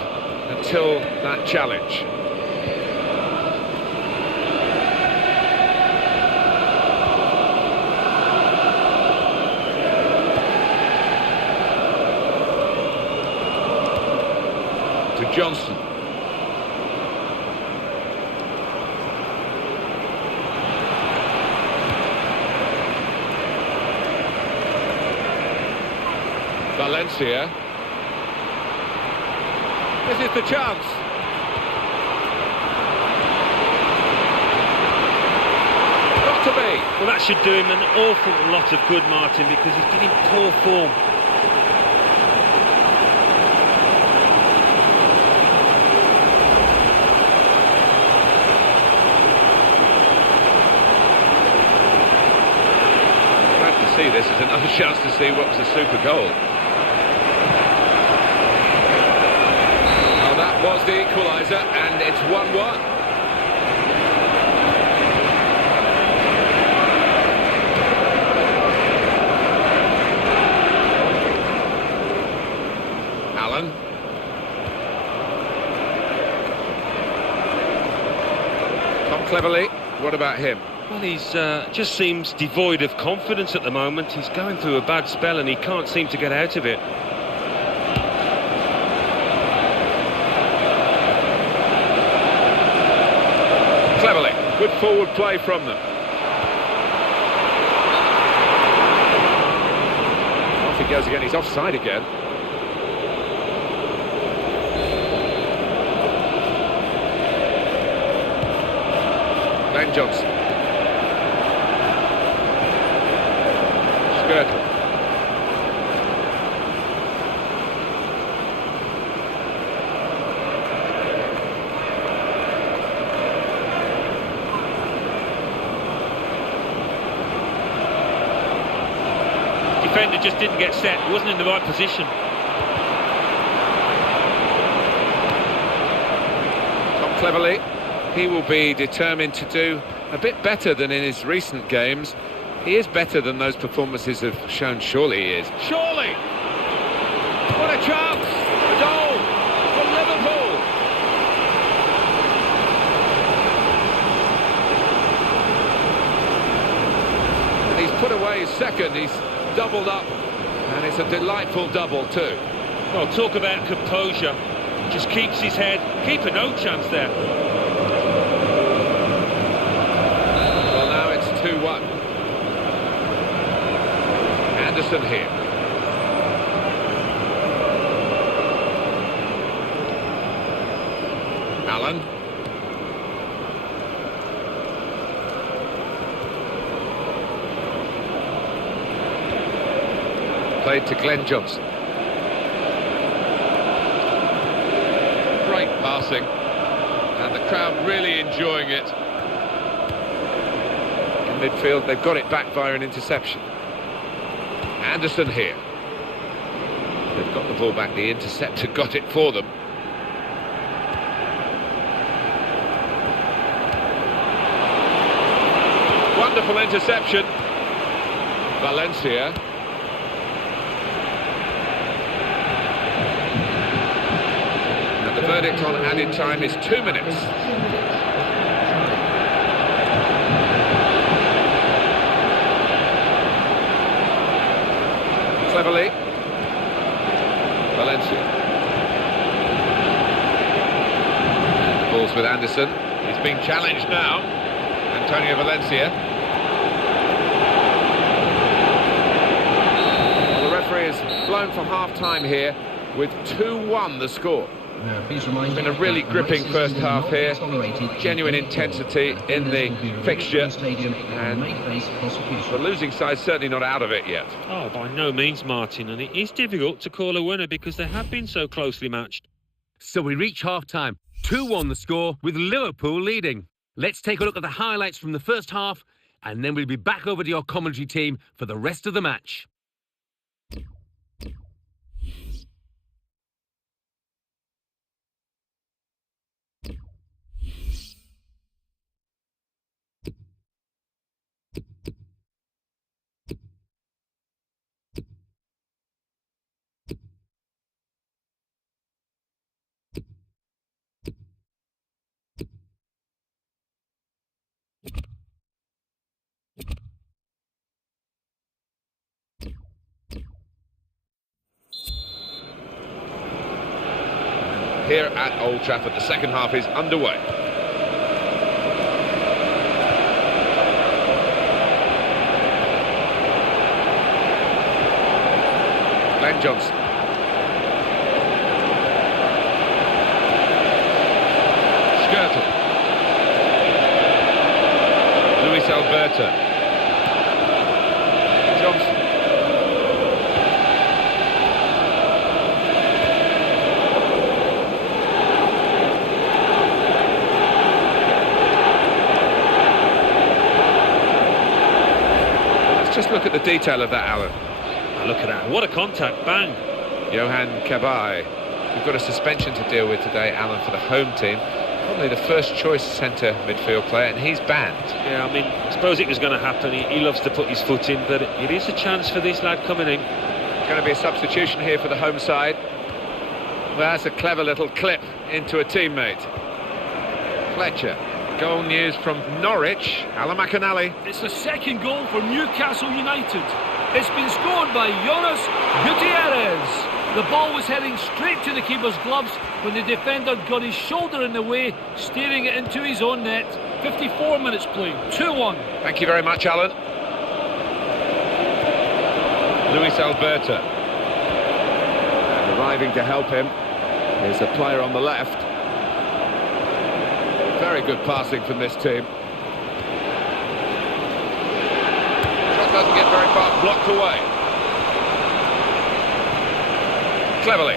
until that challenge. Johnson. Valencia. This is the chance. Got to be. Well, that should do him an awful lot of good, Martin, because he's been in poor form. This is another chance to see what was a super goal. Oh, that was the equaliser, and it's 1-1. Allen. Tom Cleverley, what about him? Well, he's just seems devoid of confidence at the moment. He's going through a bad spell and he can't seem to get out of it. Cleverly, good forward play from them. Off he goes again, he's offside again. Ben Johnson. Defender just didn't get set, he wasn't in the right position. Tom Cleverley, he will be determined to do a bit better than in his recent games. He is better than those performances have shown, surely he is. Surely! What a chance! A goal for Liverpool! And he's put away his second, he's doubled up, and it's a delightful double too. Well, talk about composure. Just keeps his head. Keeper no chance there. Well, now it's 2-1. Anderson here. Allen. Played to Glenn Johnson. Great passing. And the crowd really enjoying it. midfield. They've got it back via an interception. Anderson here. They've got the ball back. The interceptor got it for them. Wonderful interception. Valencia. And the verdict on added time is 2 minutes. Cleverly. Valencia. The ball's with Anderson. He's being challenged now. Antonio Valencia. Well, the referee has blown for half-time here with 2-1 the score. It's been a really gripping first half here, genuine intensity in the fixture, and the losing side's certainly not out of it yet. Oh, by no means, Martin, and it is difficult to call a winner because they have been so closely matched. So we reach half-time. 2-1 the score, with Liverpool leading. Let's take a look at the highlights from the first half, and then we'll be back over to your commentary team for the rest of the match. Here at Old Trafford, the second half is underway. Glenn Johnson. Skirtle. Luis Alberto. Johnson. Just look at the detail of that, Alan. Oh, look at that. What a contact. Bang. Johan Cabaye. We've got a suspension to deal with today, Alan, for the home team. Probably the first choice centre midfield player, and he's banned. Yeah, I mean, I suppose it was going to happen. He loves to put his foot in, but it is a chance for this lad coming in. Going to be a substitution here for the home side. Well, that's a clever little clip into a teammate. Fletcher. Goal news from Norwich. Alan McAnally. It's the second goal for Newcastle United. It's been scored by Jonas Gutierrez. The ball was heading straight to the keeper's gloves when the defender got his shoulder in the way, steering it into his own net. 54 minutes played, 2-1. Thank you very much, Alan. Luis Alberto. And arriving to help him is a player on the left. Very good passing from this team. Shot doesn't get very far, blocked away. Cleverly.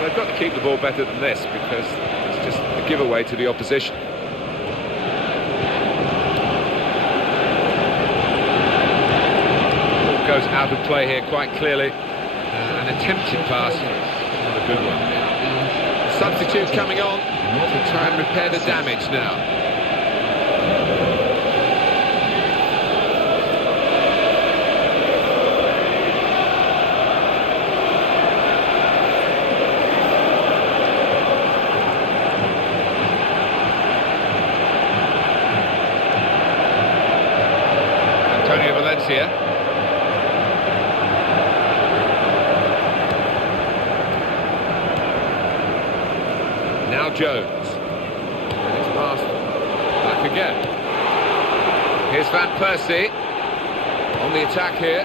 They've got to keep the ball better than this because it's just a giveaway to the opposition. Ball goes out of play here quite clearly. An attempted pass, not a good one. Substitute coming on to try and repair the damage now. Antonio Valencia. Now Jones. And it's passed back again. Here's Van Persie on the attack here.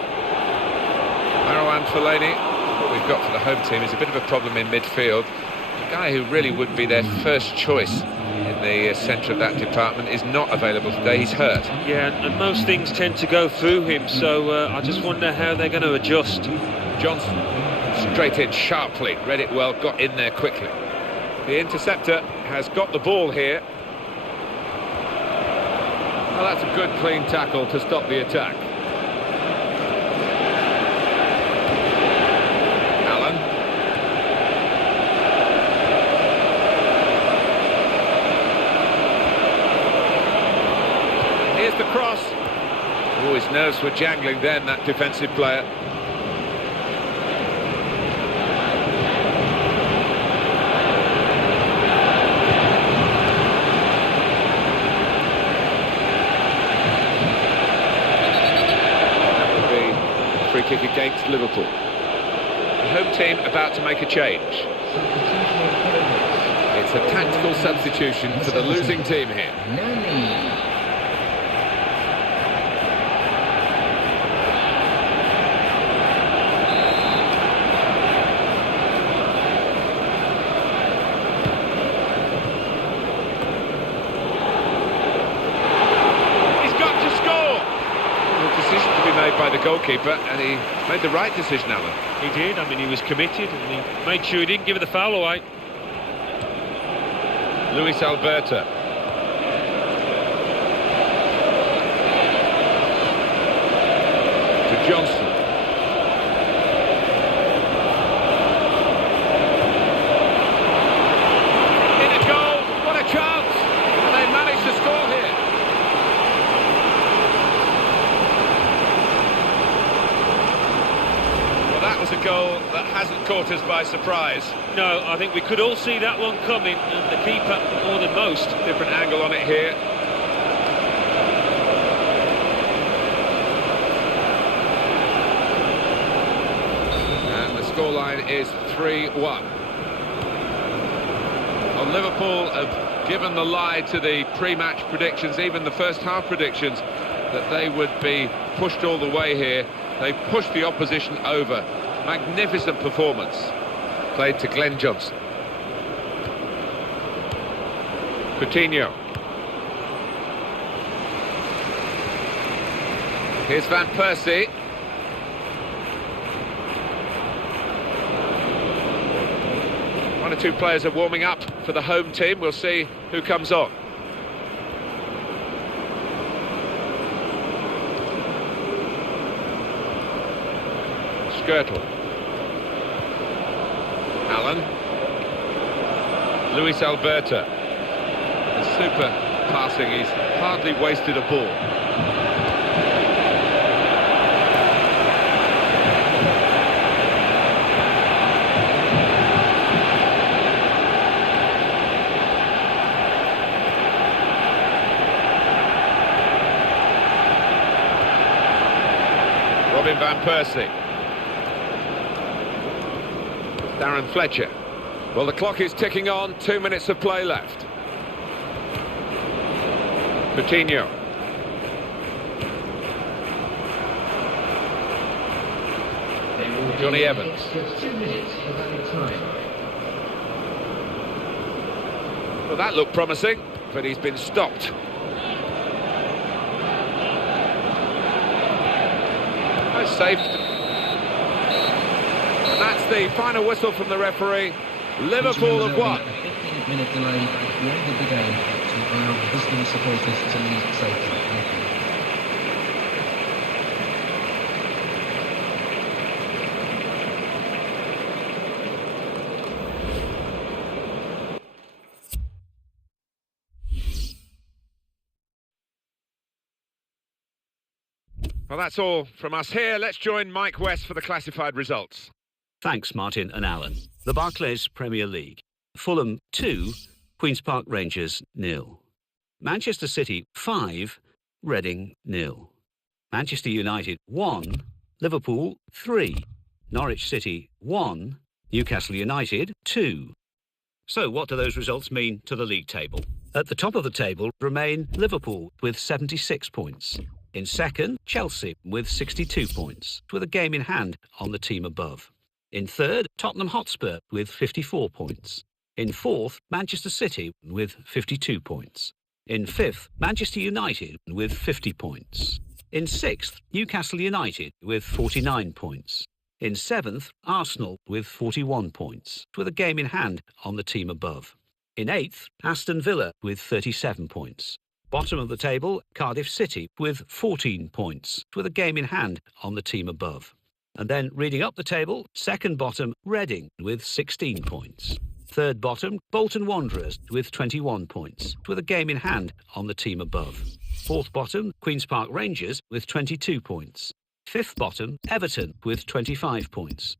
Marouane Fellaini. What we've got for the home team is a bit of a problem in midfield. The guy who really would be their first choice in the centre of that department is not available today. He's hurt. Yeah, and most things tend to go through him, so I just wonder how they're going to adjust. Johnson straight in sharply, read it well, got in there quickly. The interceptor has got the ball here. Well, that's a good clean tackle to stop the attack. Allen. Here's the cross. Oh, his nerves were jangling then, that defensive player. Free kick against Liverpool. The home team about to make a change. It's a tactical substitution for the losing team here. By the goalkeeper, and he made the right decision, Alan. He did. I mean, he was committed, and he made sure he didn't give the foul away. Luis Alberto. To Johnson. In a goal, what a chance! And they managed to score here. That was a goal that hasn't caught us by surprise. No, I think we could all see that one coming, and the keeper more than most. Different angle on it here. And the scoreline is 3-1. Well, Liverpool have given the lie to the pre-match predictions, even the first half predictions, that they would be pushed all the way here. They pushed the opposition over. Magnificent performance. Played to Glenn Johnson. Coutinho. Here's Van Persie. One or two players are warming up for the home team. We'll see who comes on. Skirtle. Allen. Luis Alberto. A super passing, he's hardly wasted a ball. Robin Van Persie. Darren Fletcher. Well, the clock is ticking on, 2 minutes of play left. Coutinho. Johnny Evans. Well, that looked promising, but he's been stopped. Nice save. That's the final whistle from the referee. Liverpool have won. A 15-minute delay at the end of the game to allow visiting supporters to leave safely. Well, that's all from us here. Let's join Mike West for the classified results. Thanks, Martin and Alan. The Barclays Premier League. Fulham 2, Queen's Park Rangers 0. Manchester City 5, Reading 0. Manchester United 1, Liverpool 3. Norwich City 1, Newcastle United 2. So what do those results mean to the league table? At the top of the table remain Liverpool with 76 points. In second, Chelsea with 62 points, with a game in hand on the team above. In third, Tottenham Hotspur with 54 points. In fourth, Manchester City with 52 points. In fifth, Manchester United with 50 points. In sixth, Newcastle United with 49 points. In seventh, Arsenal with 41 points, with a game in hand on the team above. In eighth, Aston Villa with 37 points. Bottom of the table, Cardiff City with 14 points, with a game in hand on the team above. And then reading up the table, second bottom, Reading with 16 points. Third bottom, Bolton Wanderers with 21 points, with a game in hand on the team above. Fourth bottom, Queen's Park Rangers with 22 points. Fifth bottom, Everton with 25 points.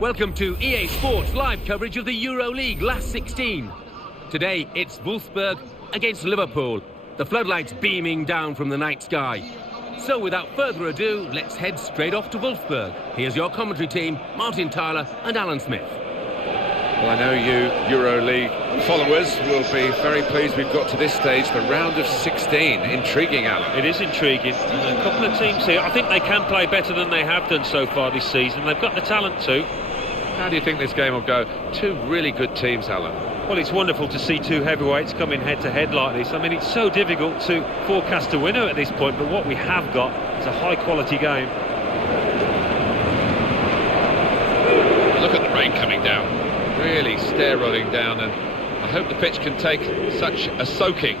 Welcome to EA Sports live coverage of the Euro League last 16. Today it's Wolfsburg against Liverpool, the floodlights beaming down from the night sky. So without further ado, let's head straight off to Wolfsburg. Here's your commentary team, Martin Tyler and Alan Smith. Well, I know you Euro League followers will be very pleased we've got to this stage, the round of 16. Intriguing, Alan. It is intriguing. And a couple of teams here, I think they can play better than they have done so far this season. They've got the talent to. How do you think this game will go? Two really good teams, Alan. Well, it's wonderful to see two heavyweights coming head-to-head like this. I mean, it's so difficult to forecast a winner at this point, but what we have got is a high-quality game. Look at the rain coming down. Really stair-rolling down, and I hope the pitch can take such a soaking.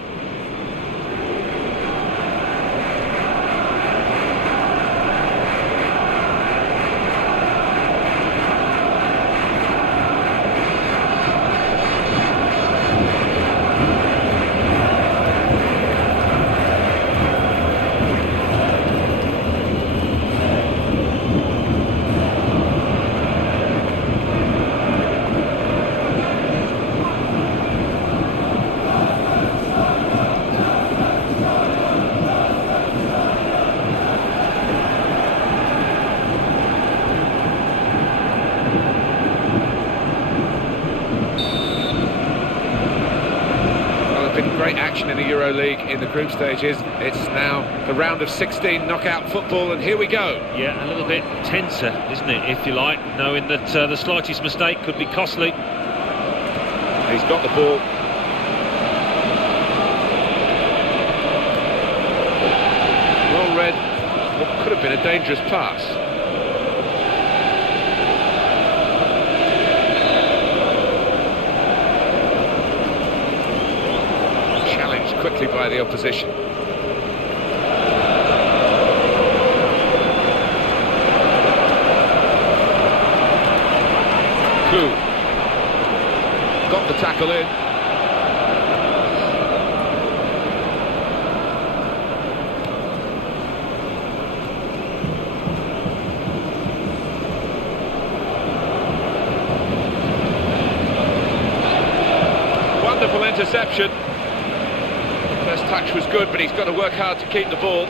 Great action in the Euro League in the group stages. It's now the round of 16 knockout football, and here we go. Yeah, a little bit tenser, isn't it, if you like, knowing that the slightest mistake could be costly. He's got the ball. Well read what could have been a dangerous pass. Quickly by the opposition. Clue got the tackle in. Wonderful interception. First touch was good, but he's got to work hard to keep the ball.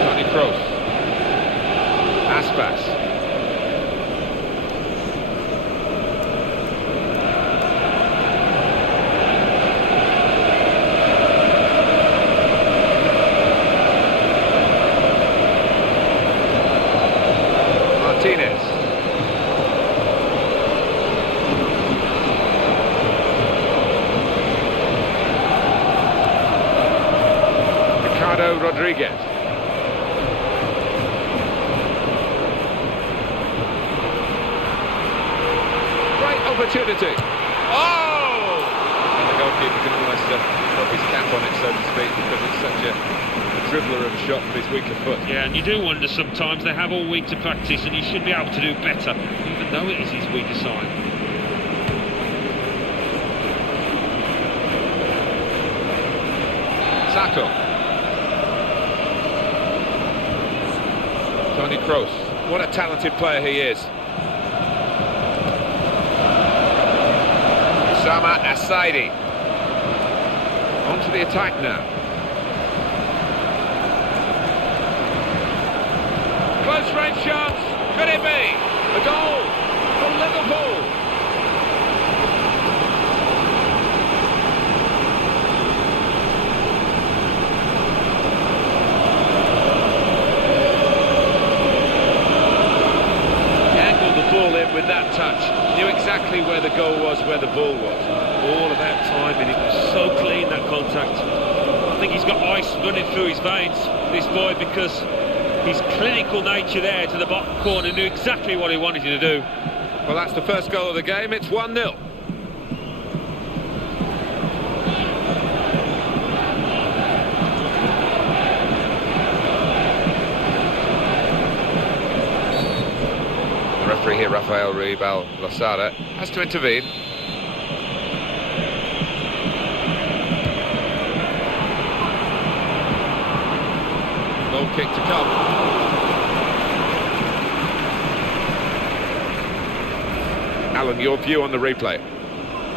Tony Kroos. Aspas. Ricardo Rodriguez. Great opportunity. Oh! And the goalkeeper can almost drop his cap on it, so to speak, because it's such a dribbler of a shot from his weaker foot. Yeah, and you do wonder sometimes. They have all week to practice, and he should be able to do better, even though it is his weaker side. Sacco. Toni Kroos. What a talented player he is. Osama Assaidi. On to the attack now. Close range chance. Could it be? A goal for Liverpool. With that touch, knew exactly where the goal was, where the ball was. All about timing. It was so clean, that contact. I think he's got ice running through his veins, this boy, because his clinical nature there to the bottom corner knew exactly what he wanted you to do. Well, that's the first goal of the game. It's 1-0. Referee here, Rafael Ribal Losada, has to intervene. Goal kick to come. Alan, your view on the replay?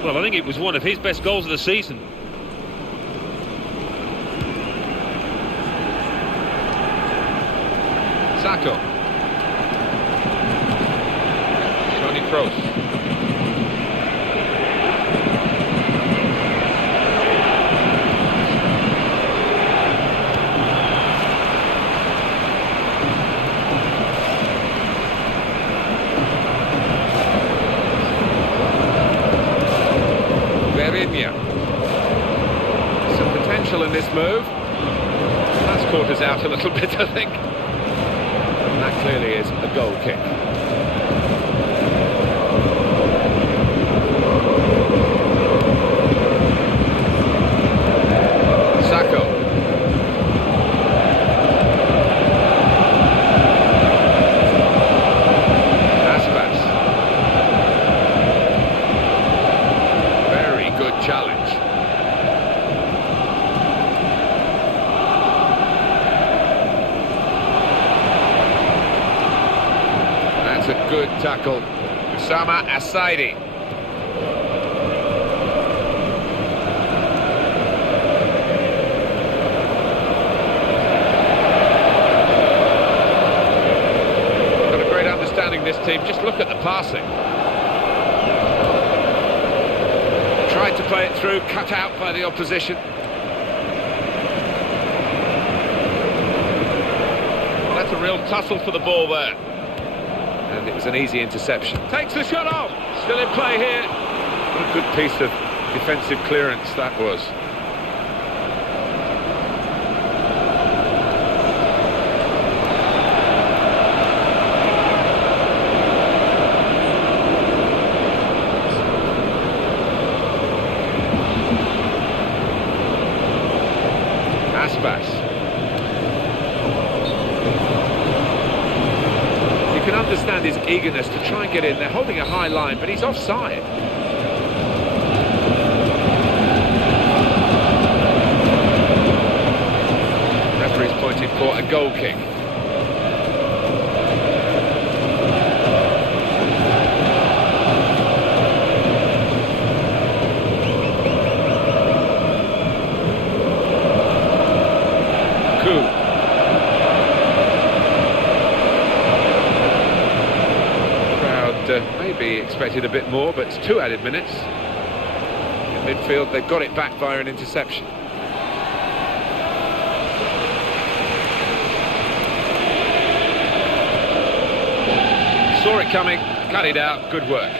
Well, I think it was one of his best goals of the season. Sacco. Toni Kroos. Some potential in this move. That's caught us out a little bit, I think. And that clearly is a goal kick. Sacco. Challenge. That's a good tackle. Osama Assaidi. Got a great understanding, this team. Just look at the passing. Tried to play it through, cut out by the opposition. Well, that's a real tussle for the ball there. And it was an easy interception. Takes the shot off. Still in play here. What a good piece of defensive clearance that was. You can understand his eagerness to try and get in. They're holding a high line, but he's offside. Referee's pointed for a goal kick. Maybe expected a bit more, but it's 2 added minutes. In midfield, they've got it back via an interception. Saw it coming, cut it out, good work.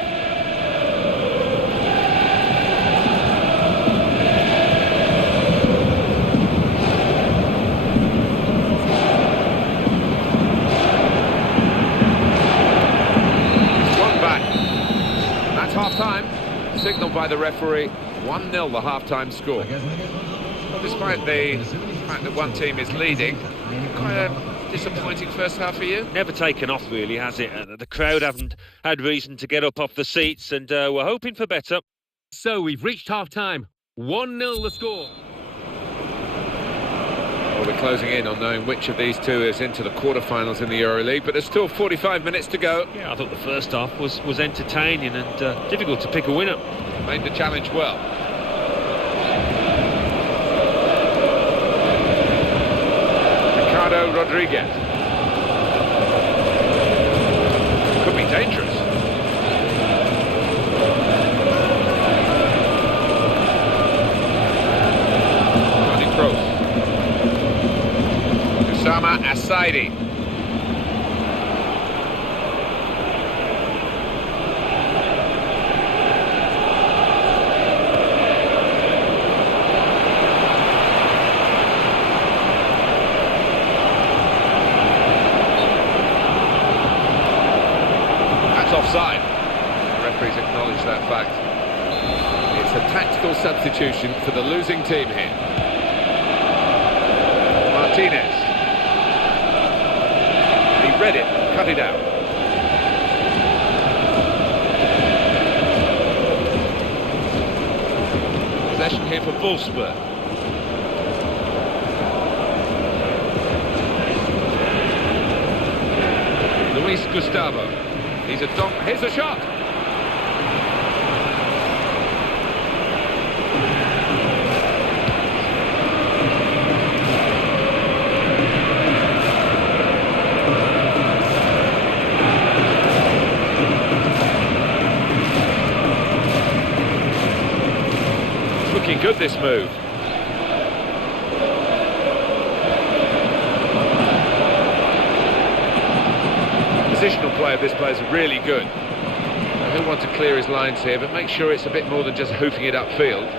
by the referee. 1-0 the half-time score. Well, despite the fact that one team is leading, quite a disappointing first half for you. Never taken off, really, has it? The crowd haven't had reason to get up off the seats, and we're hoping for better. So we've reached half-time. 1-0 the score. Well, we're closing in on knowing which of these two is into the quarter-finals in the EuroLeague, but there's still 45 minutes to go. Yeah, I thought the first half was entertaining and difficult to pick a winner. Made the challenge well. Ricardo Rodriguez. Could be dangerous. Toni Kroos. Usama Asaidi. Offside. The referees acknowledge that fact. It's a tactical substitution for the losing team here. Martinez. He read it, cut it out. Possession here for Wolfsburg. Luis Gustavo. He's a dom. Here's a shot. It's looking good, this move. Positional play of this player is really good. He'll want to clear his lines here, but make sure it's a bit more than just hoofing it upfield.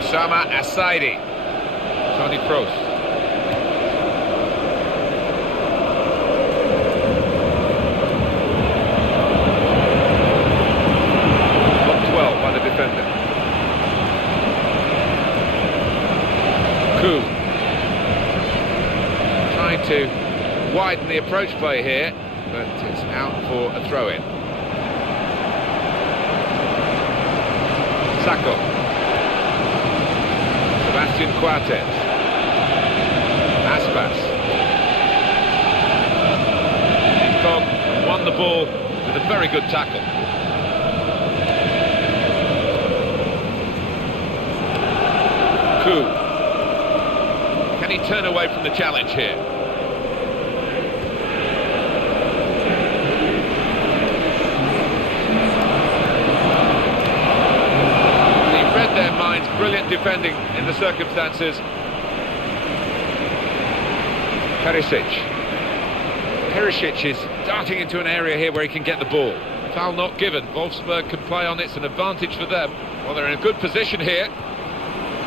Usama Asaidi. Toni Kroos. Blocked well by the defender. Coup. Trying to widen the approach play here, but it's out for a throw-in. Sacco. Sebastian Coates. Aspas. Hitchcock won the ball with a very good tackle. Coup. Can he turn away from the challenge here? Their minds, brilliant defending in the circumstances. Perisic is darting into an area here where he can get the ball. Foul not given. Wolfsburg can play on. It's an advantage for them. Well, they're in a good position here.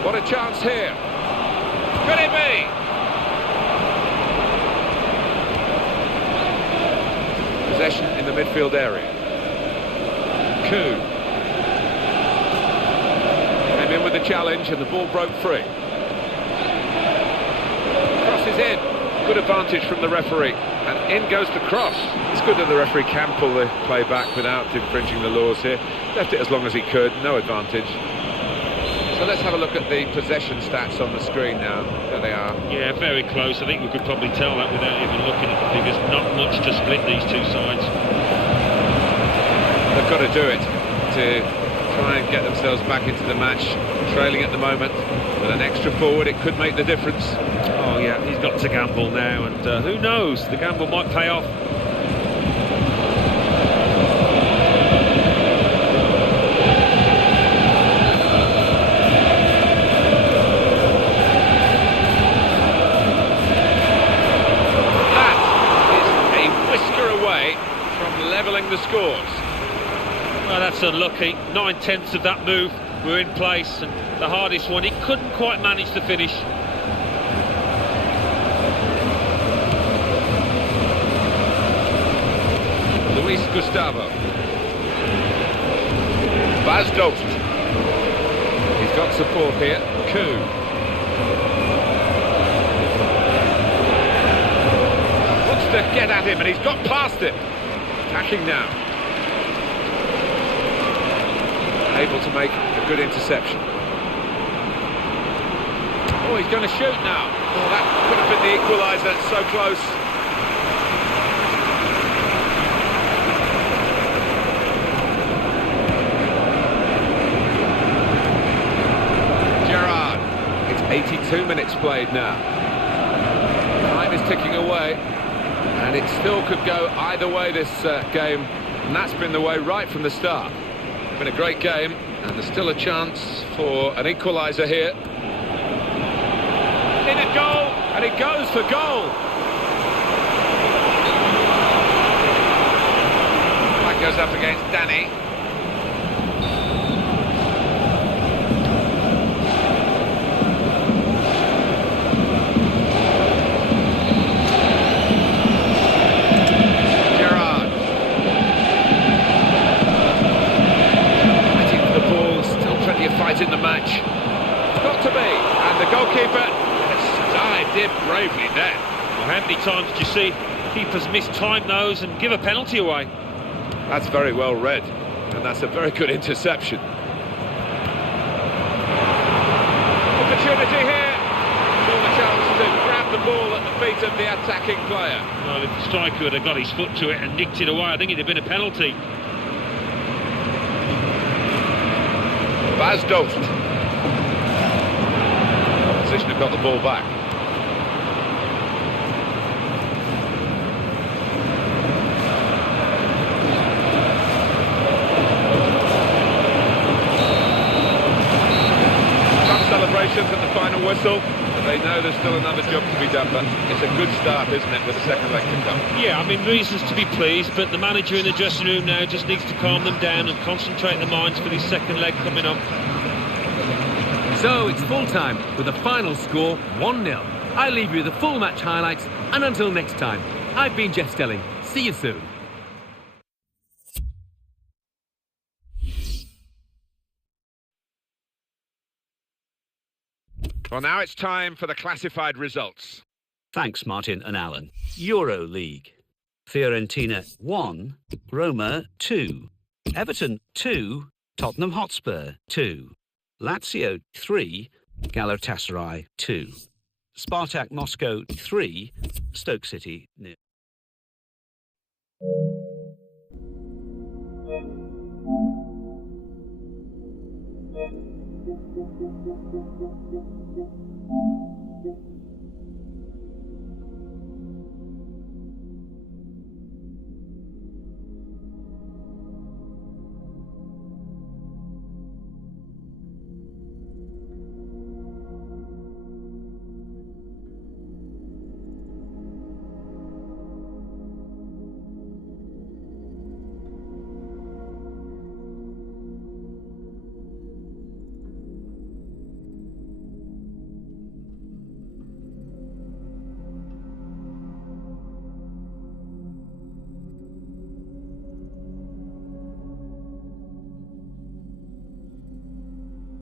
What a chance here. Could it be? Possession in the midfield area. Coup. In with the challenge and the ball broke free. Crosses in. Good advantage from the referee. And in goes the cross. It's good that the referee can pull the play back without infringing the laws here. Left it as long as he could. No advantage. So let's have a look at the possession stats on the screen now. There they are. Yeah, very close. I think we could probably tell that without even looking at the figures. Not much to split these two sides. They've got to do it to try and get themselves back into the match. Trailing at the moment, with an extra forward, it could make the difference. Oh yeah, he's got to gamble now, and who knows, the gamble might pay off. That is a whisker away from levelling the scores. Well, that's unlucky. 9/10 of that move were in place, and the hardest one, he couldn't quite manage to finish. Luis Gustavo. Bas Dost. support here. Coup. Wants to get at him, and he's got past it. Attacking now. Able to make a good interception. Oh, he's going to shoot now. Oh, that could have been the equaliser. So close. Gerrard. It's 82 minutes played now. Time is ticking away. And it still could go either way this game. And that's been the way right from the start. It's been a great game. And there's still a chance for an equaliser here. In a goal, and it goes for goal. That goes up against Danny. Gerrard. Fighting for the ball, still plenty of fight in the match. It's got to be, and the goalkeeper did bravely there. Well, how many times did you see keepers mistime those and give a penalty away? That's very well read, and that's a very good interception. Opportunity here. Still a chance to grab the ball at the feet of the attacking player. Well, if the striker had got his foot to it and nicked it away, I think it'd have been a penalty. Bas Dost. Opposition have got the ball back. Celebrations at the final whistle, but they know there's still another job to be done, but it's a good start, isn't it, with the second leg to come? Yeah, I mean, reasons to be pleased, but the manager in the dressing room now just needs to calm them down and concentrate their minds for this second leg coming up. So it's full time with a final score 1-0. I leave you the full match highlights, and until next time, I've been Jeff Stelling. See you soon. Well, now it's time for the classified results. Thanks, Martin and Alan. Euro League. Fiorentina 1, Roma 2, Everton 2, Tottenham Hotspur 2, Lazio 3, Galatasaray 2, Spartak Moscow 3, Stoke City 0.